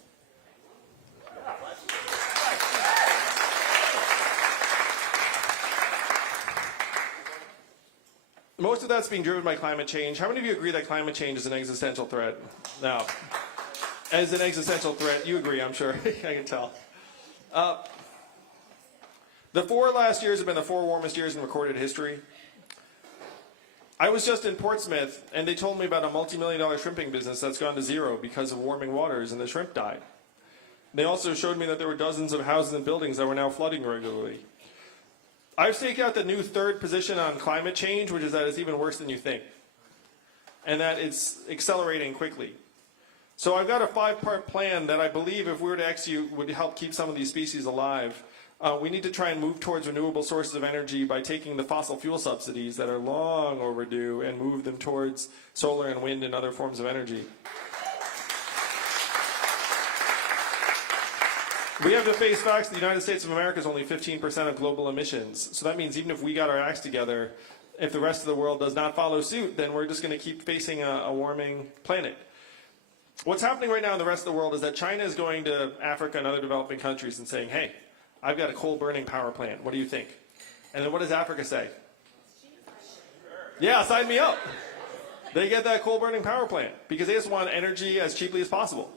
Most of that's being driven by climate change. How many of you agree that climate change is an existential threat? Now, as an existential threat, you agree, I'm sure. I can tell. The 4 last years have been the 4 warmest years in recorded history. I was just in Portsmouth, and they told me about a multi-million-dollar shrimping business that's gone to zero because of warming waters, and the shrimp died. They also showed me that there were dozens of houses and buildings that were now flooding regularly. I've staked out the new third position on climate change, which is that it's even worse than you think, and that it's accelerating quickly. So I've got a 5-part plan that I believe, if we were to execute, would help keep some of these species alive. We need to try and move towards renewable sources of energy by taking the fossil fuel subsidies that are long overdue and move them towards solar and wind and other forms of energy. We have to face facts. The United States of America is only 15% of global emissions. So that means even if we got our acts together, if the rest of the world does not follow suit, then we're just going to keep facing a warming planet. What's happening right now in the rest of the world is that China is going to Africa and other developing countries and saying, hey, I've got a coal-burning power plant. What do you think? And then what does Africa say? Yeah, sign me up. They get that coal-burning power plant because they just want energy as cheaply as possible.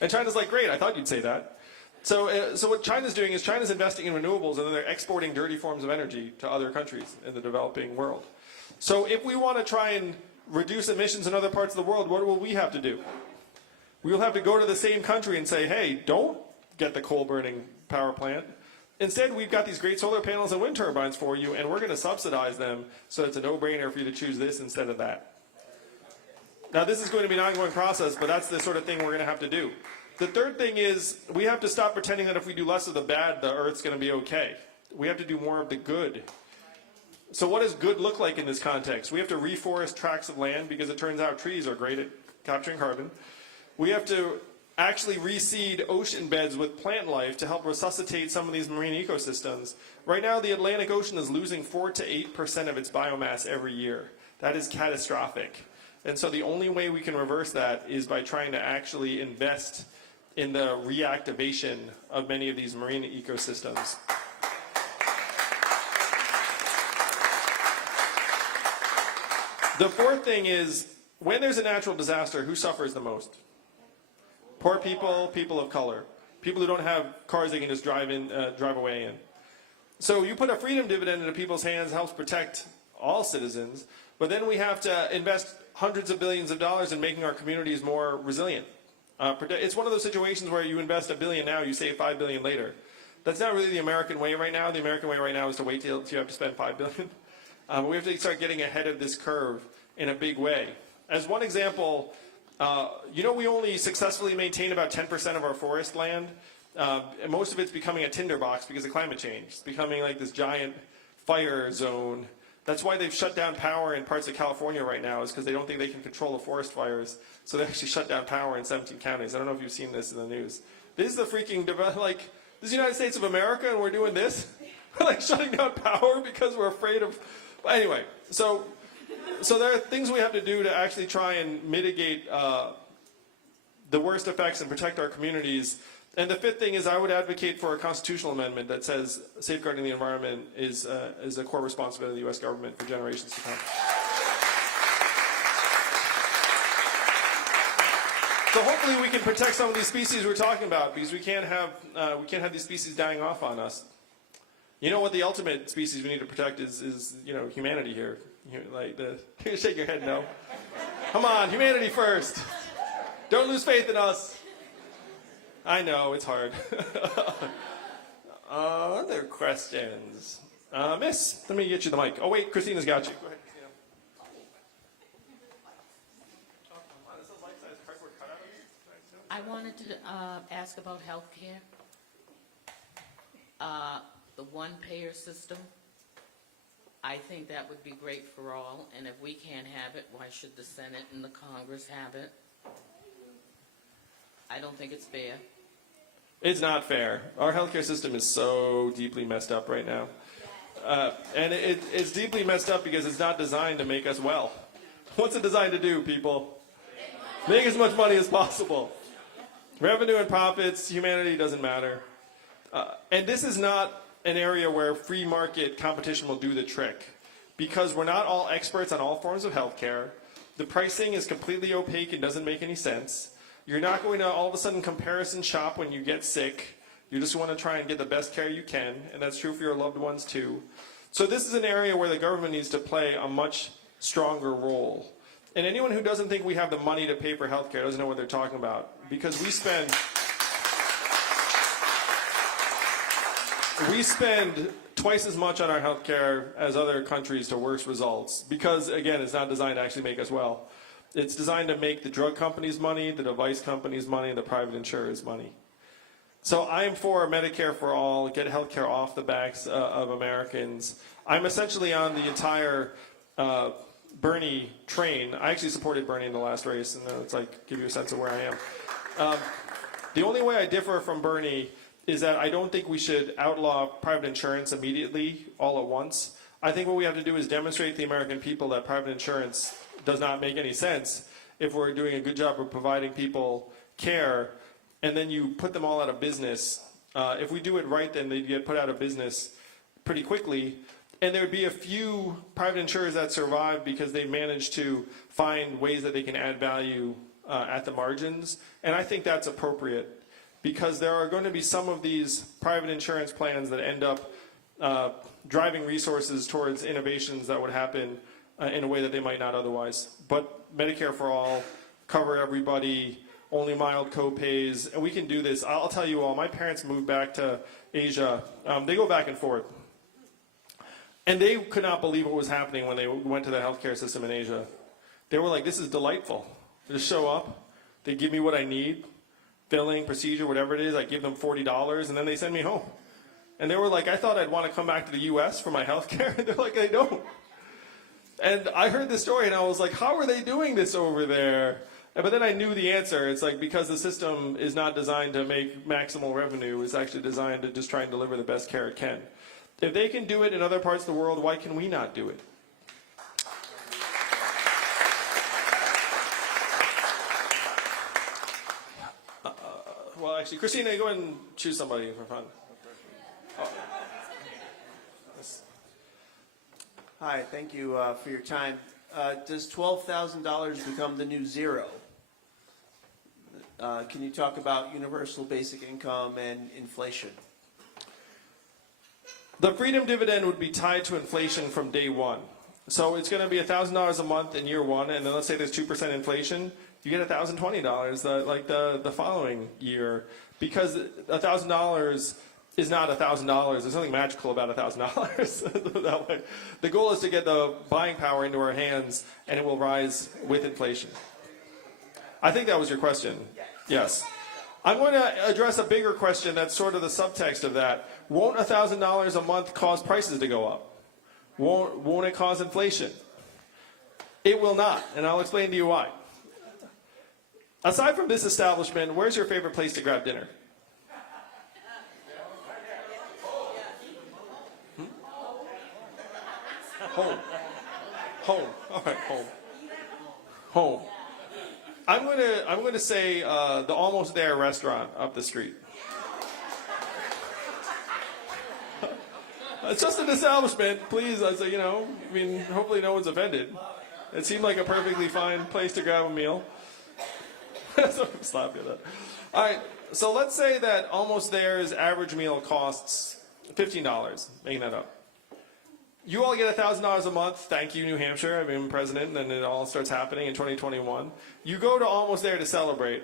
And China's like, great, I thought you'd say that. So what China's doing is China's investing in renewables and then they're exporting dirty forms of energy to other countries in the developing world. So if we want to try and reduce emissions in other parts of the world, what will we have to do? We'll have to go to the same country and say, hey, don't get the coal-burning power plant. Instead, we've got these great solar panels and wind turbines for you, and we're going to subsidize them so it's a no-brainer for you to choose this instead of that. Now, this is going to be an ongoing process, but that's the sort of thing we're going to have to do. The third thing is we have to stop pretending that if we do less of the bad, the Earth's going to be okay. We have to do more of the good. So what does good look like in this context? We have to reforest tracts of land because it turns out trees are great at capturing carbon. We have to actually reseed ocean beds with plant life to help resuscitate some of these marine ecosystems. Right now, the Atlantic Ocean is losing 4 to 8% of its biomass every year. That is catastrophic. And so the only way we can reverse that is by trying to actually invest in the reactivation of many of these marine ecosystems. The fourth thing is, when there's a natural disaster, who suffers the most? Poor people, people of color, people who don't have cars they can just drive away in. So you put a freedom dividend into people's hands, helps protect all citizens, but then we have to invest hundreds of billions of dollars in making our communities more resilient. It's one of those situations where you invest $1 billion now, you save $5 billion later. That's not really the American way right now. The American way right now is to wait till you have to spend $5 billion. We have to start getting ahead of this curve in a big way. As one example, we only successfully maintain about 10% of our forest land. And most of it's becoming a tinderbox because of climate change. It's becoming like this giant fire zone. That's why they've shut down power in parts of California right now, is because they don't think they can control the forest fires. So they actually shut down power in 17 counties. I don't know if you've seen this in the news. This is the freaking, this is the United States of America and we're doing this? We're like shutting down power because we're afraid of, anyway. So there are things we have to do to actually try and mitigate the worst effects and protect our communities. And the fifth thing is I would advocate for a constitutional amendment that says safeguarding the environment is a core responsibility of the U.S. government for generations to come. So hopefully we can protect some of these species we're talking about, because we can't have these species dying off on us. You know what the ultimate species we need to protect is humanity here. Shake your head no. Come on, humanity first. Don't lose faith in us. I know, it's hard. Other questions? Miss, let me get you the mic. Oh wait, Christina's got you. Go ahead, Christina. I wanted to ask about healthcare. The one-payer system. I think that would be great for all, and if we can't have it, why should the Senate and the Congress have it? I don't think it's fair. It's not fair. Our healthcare system is so deeply messed up right now. And it's deeply messed up because it's not designed to make us well. What's it designed to do, people? Make as much money as possible. Revenue and profits, humanity doesn't matter. And this is not an area where free market competition will do the trick, because we're not all experts on all forms of healthcare. The pricing is completely opaque and doesn't make any sense. You're not going to all of a sudden comparison shop when you get sick. You just want to try and get the best care you can, and that's true for your loved ones too. So this is an area where the government needs to play a much stronger role. And anyone who doesn't think we have the money to pay for healthcare doesn't know what they're talking about, because we spend twice as much on our healthcare as other countries to worse results, because again, it's not designed to actually make us well. It's designed to make the drug companies money, the device companies money, and the private insurers money. So I am for Medicare for all, get healthcare off the backs of Americans. I'm essentially on the entire Bernie train. I actually supported Bernie in the last race, and it's like, give you a sense of where I am. The only way I differ from Bernie is that I don't think we should outlaw private insurance immediately, all at once. I think what we have to do is demonstrate to the American people that private insurance does not make any sense if we're doing a good job of providing people care, and then you put them all out of business. If we do it right, then they get put out of business pretty quickly. And there would be a few private insurers that survive because they managed to find ways that they can add value at the margins. And I think that's appropriate because there are going to be some of these private insurance plans that end up driving resources towards innovations that would happen in a way that they might not otherwise. But Medicare for all, cover everybody, only mild co-pays, and we can do this. I'll tell you all, my parents moved back to Asia. They go back and forth. And they could not believe what was happening when they went to the healthcare system in Asia. They were like, this is delightful. I just show up, they give me what I need, filling, procedure, whatever it is, I give them $40, and then they send me home. And they were like, I thought I'd want to come back to the US for my healthcare. They're like, I don't. And I heard this story and I was like, how are they doing this over there? But then I knew the answer. It's like because the system is not designed to make maximal revenue, it's actually designed to just try and deliver the best care it can. If they can do it in other parts of the world, why can we not do it? Well, actually, Christina, go ahead and choose somebody for fun. Oh. Yes. Hi, thank you for your time. Does $12,000 become the new zero? Can you talk about universal basic income and inflation? The freedom dividend would be tied to inflation from day one. So it's going to be $1,000 a month in year one, and then let's say there's 2% inflation, you get $1,020 like the following year, because $1,000 is not $1,000. There's nothing magical about $1,000 that way. The goal is to get the buying power into our hands, and it will rise with inflation. I think that was your question. Yes. I'm going to address a bigger question that's sort of the subtext of that. Won't $1,000 a month cause prices to go up? Won't it cause inflation? It will not, and I'll explain to you why. Aside from this establishment, where's your favorite place to grab dinner? Home. Home. All right, home. Home. I'm going to say the Almost There restaurant up the street. It's just an establishment, please. I say, hopefully no one's offended. It seemed like a perfectly fine place to grab a meal. Slap you that. All right, so let's say that Almost There's average meal costs $15, making that up. You all get $1,000 a month. Thank you, New Hampshire. I've been president, and it all starts happening in 2021. You go to Almost There to celebrate.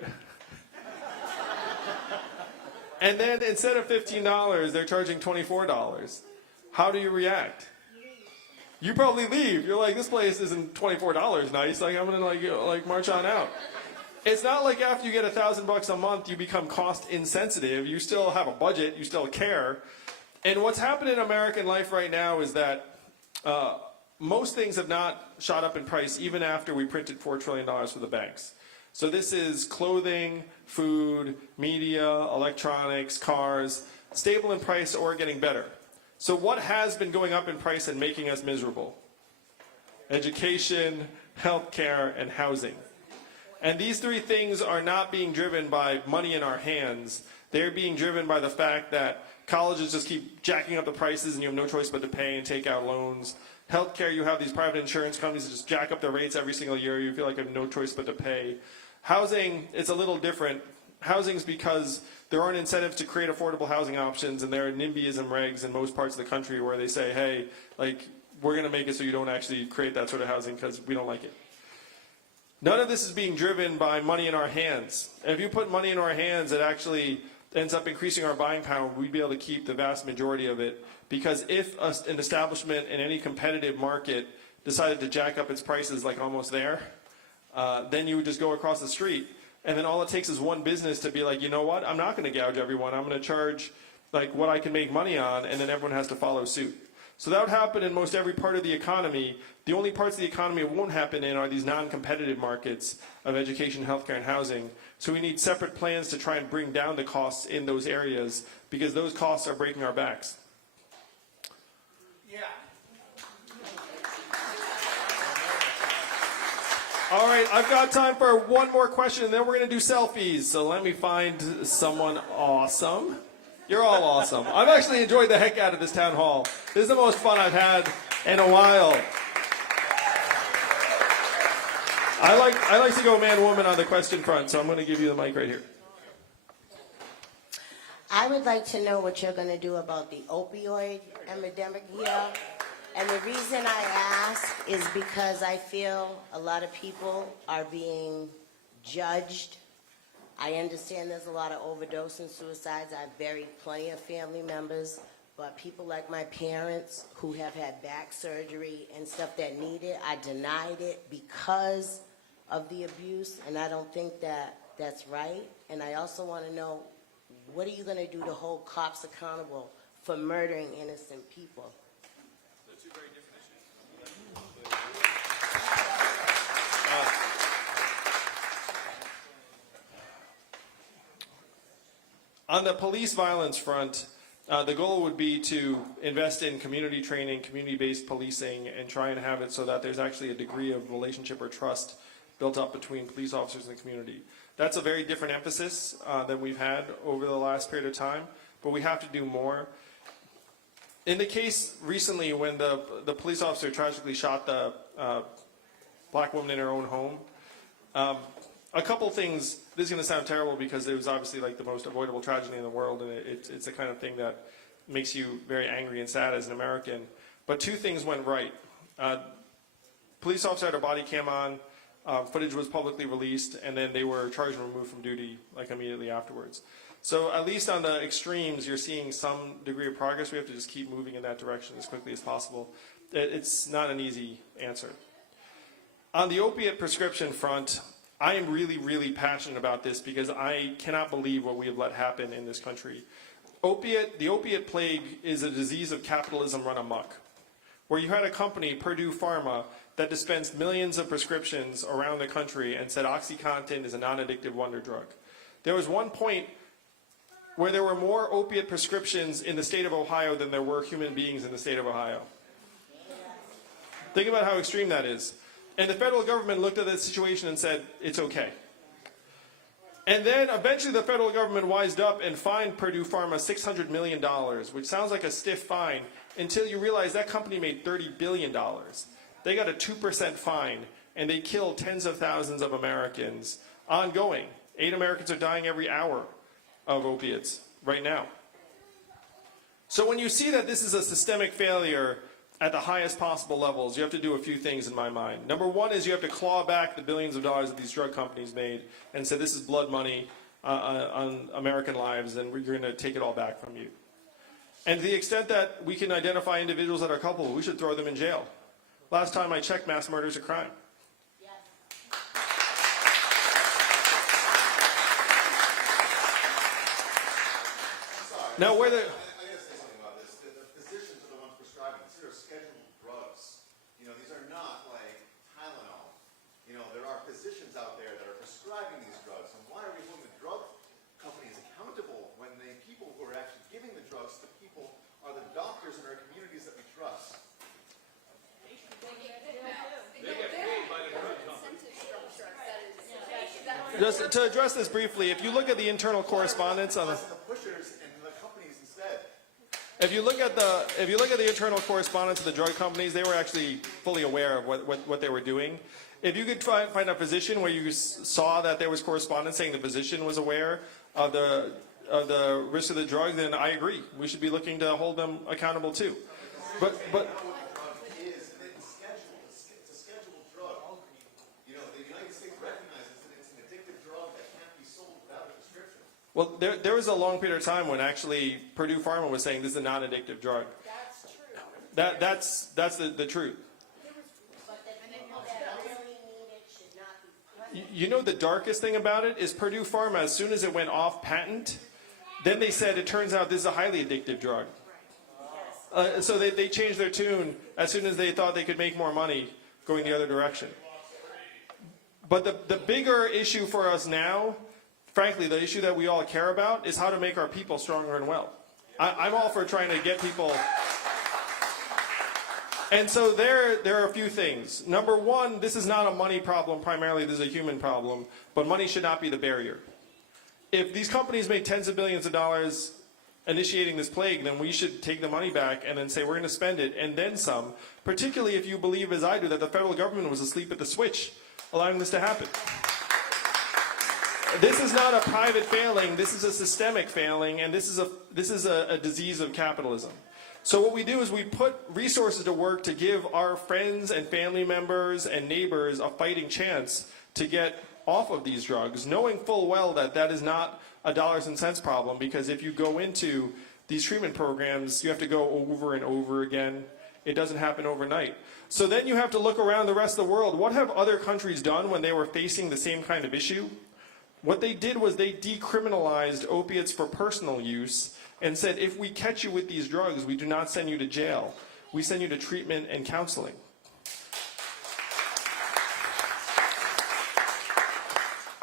And then instead of $15, they're charging $24. How do you react? You probably leave. You're like, this place isn't $24 nice. Like, I'm gonna march on out. It's not like after you get $1,000 a month, you become cost insensitive. You still have a budget. You still care. And what's happened in American life right now is that most things have not shot up in price even after we printed $4 trillion for the banks. So this is clothing, food, media, electronics, cars, stable in price or getting better. So what has been going up in price and making us miserable? Education, healthcare, and housing. And these three things are not being driven by money in our hands. They're being driven by the fact that colleges just keep jacking up the prices and you have no choice but to pay and take out loans. Healthcare, you have these private insurance companies that just jack up their rates every single year. You feel like you have no choice but to pay. Housing, it's a little different. Housing's because there aren't incentives to create affordable housing options, and there are NIMBYism regs in most parts of the country where they say, hey, we're going to make it so you don't actually create that sort of housing because we don't like it. None of this is being driven by money in our hands. And if you put money in our hands, it actually ends up increasing our buying power. We'd be able to keep the vast majority of it. Because if an establishment in any competitive market decided to jack up its prices like Almost There, then you would just go across the street. And then all it takes is one business to be like, you know what, I'm not going to gouge everyone. I'm going to charge what I can make money on, and then everyone has to follow suit. So that would happen in most every part of the economy. The only parts of the economy it won't happen in are these non-competitive markets of education, healthcare, and housing. So we need separate plans to try and bring down the costs in those areas because those costs are breaking our backs. Yeah. All right, I've got time for one more question, and then we're going to do selfies. So let me find someone awesome. You're all awesome. I've actually enjoyed the heck out of this town hall. This is the most fun I've had in a while. I like to go man-woman on the question front, so I'm going to give you the mic right here. I would like to know what you're going to do about the opioid epidemic here. And the reason I ask is because I feel a lot of people are being judged. I understand there's a lot of overdose and suicides. I've buried plenty of family members, but people like my parents who have had back surgery and stuff that need it, I denied it because of the abuse, and I don't think that that's right. And I also want to know, what are you going to do to hold cops accountable for murdering innocent people? On the police violence front, the goal would be to invest in community training, community-based policing, and try and have it so that there's actually a degree of relationship or trust built up between police officers and the community. That's a very different emphasis than we've had over the last period of time, but we have to do more. In the case recently when the police officer tragically shot the black woman in her own home, a couple things. This is going to sound terrible because it was obviously like the most avoidable tragedy in the world, and it's the kind of thing that makes you very angry and sad as an American. But two things went right. Police officer had a body cam on, footage was publicly released, and then they were charged and removed from duty like immediately afterwards. So at least on the extremes, you're seeing some degree of progress. We have to just keep moving in that direction as quickly as possible. It's not an easy answer. On the opiate prescription front, I am really, really passionate about this because I cannot believe what we have let happen in this country. The opiate plague is a disease of capitalism run amok, where you had a company, Purdue Pharma, that dispensed millions of prescriptions around the country and said OxyContin is a non-addictive wonder drug. There was one point where there were more opiate prescriptions in the state of Ohio than there were human beings in the state of Ohio. Think about how extreme that is. And the federal government looked at that situation and said, it's okay. And then eventually the federal government wised up and fined Purdue Pharma $600 million, which sounds like a stiff fine, until you realize that company made $30 billion. They got a 2% fine, and they killed tens of thousands of Americans ongoing. 8 Americans are dying every hour of opiates right now. So when you see that this is a systemic failure at the highest possible levels, you have to do a few things in my mind. Number one is you have to claw back the billions of dollars that these drug companies made and say this is blood money on American lives, and we're going to take it all back from you. And to the extent that we can identify individuals that are culpable, we should throw them in jail. Last time I checked, mass murder is a crime. Now, whether I got to say something about this. The physicians are the ones prescribing this. These are scheduled drugs. You know, these are not like Tylenol. You know, there are physicians out there that are prescribing these drugs. And why are we holding the drug companies accountable when the people who are actually giving the drugs to people are the doctors in our communities that we trust? just to address this briefly, if you look at the internal correspondence on the Pushers and the companies instead. If you look at the internal correspondence of the drug companies, they were actually fully aware of what they were doing. If you could find a physician where you saw that there was correspondence saying the physician was aware of the risk of the drug, then I agree. We should be looking to hold them accountable too. But It's a scheduled drug. You know, the United States recognizes that it's an addictive drug that can't be sold without a prescription. well, there was a long period of time when actually Purdue Pharma was saying this is a non-addictive drug. That's true. That's the truth. But the people that really need it should not be punished. You know the darkest thing about it is Purdue Pharma, as soon as it went off patent, then they said it turns out this is a highly addictive drug. So they changed their tune as soon as they thought they could make more money going the other direction. But the bigger issue for us now, frankly, the issue that we all care about is how to make our people stronger and well. I'm all for trying to get people... And so there are a few things. Number one, this is not a money problem primarily, this is a human problem, but money should not be the barrier. If these companies make tens of billions of dollars initiating this plague, then we should take the money back and then say we're going to spend it and then some, particularly if you believe, as I do, that the federal government was asleep at the switch, allowing this to happen. This is not a private failing, this is a systemic failing, and this is a disease of capitalism. So what we do is we put resources to work to give our friends and family members and neighbors a fighting chance to get off of these drugs, knowing full well that that is not a dollars and cents problem, because if you go into these treatment programs, you have to go over and over again. It doesn't happen overnight. So then you have to look around the rest of the world. What have other countries done when they were facing the same kind of issue? What they did was they decriminalized opiates for personal use and said, if we catch you with these drugs, we do not send you to jail. We send you to treatment and counseling.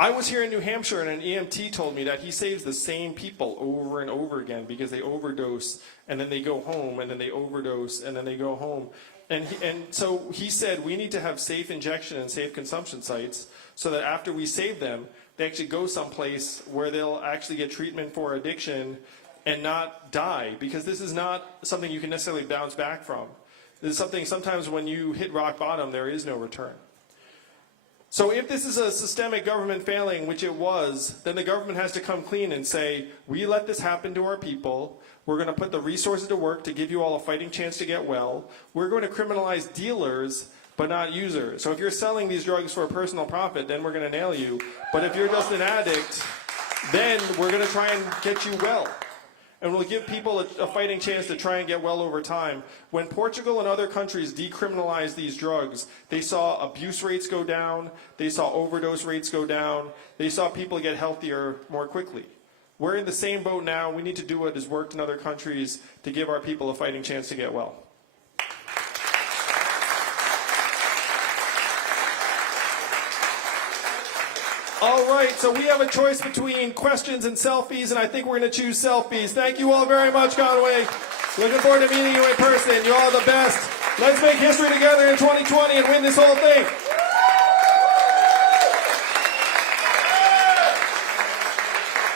I was here in New Hampshire and an EMT told me that he saves the same people over and over again because they overdose and then they go home and then they overdose and then they go home. And so he said we need to have safe injection and safe consumption sites so that after we save them, they actually go someplace where they'll actually get treatment for addiction and not die, because this is not something you can necessarily bounce back from. This is something sometimes when you hit rock bottom, there is no return. So if this is a systemic government failing, which it was, then the government has to come clean and say, we let this happen to our people. We're going to put the resources to work to give you all a fighting chance to get well. We're going to criminalize dealers, but not users. So if you're selling these drugs for a personal profit, then we're going to nail you. But if you're just an addict, then we're going to try and get you well. And we'll give people a fighting chance to try and get well over time. When Portugal and other countries decriminalized these drugs, they saw abuse rates go down, they saw overdose rates go down, they saw people get healthier more quickly. We're in the same boat now. We need to do what has worked in other countries to give our people a fighting chance to get well. All right, so we have a choice between questions and selfies, and I think we're going to choose selfies. Thank you all very much, Conway. Looking forward to meeting you in person. You're all the best. Let's make history together in 2020 and win this whole thing.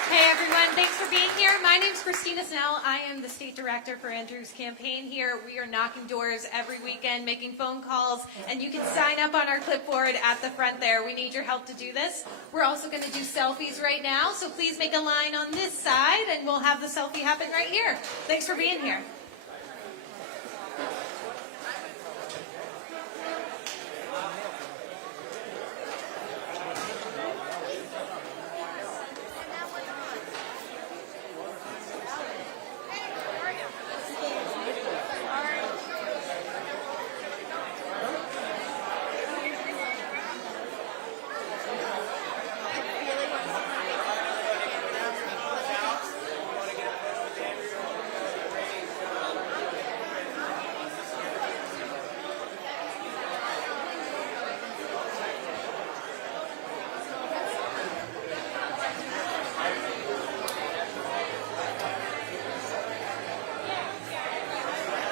Hey everyone, thanks for being here. My name's Christina Snell. I am the state director for Andrew's campaign here. We are knocking doors every weekend, making phone calls, and you can sign up on our clipboard at the front there. We need your help to do this. We're also going to do selfies right now, so please make a line on this side and we'll have the selfie happen right here. Thanks for being here.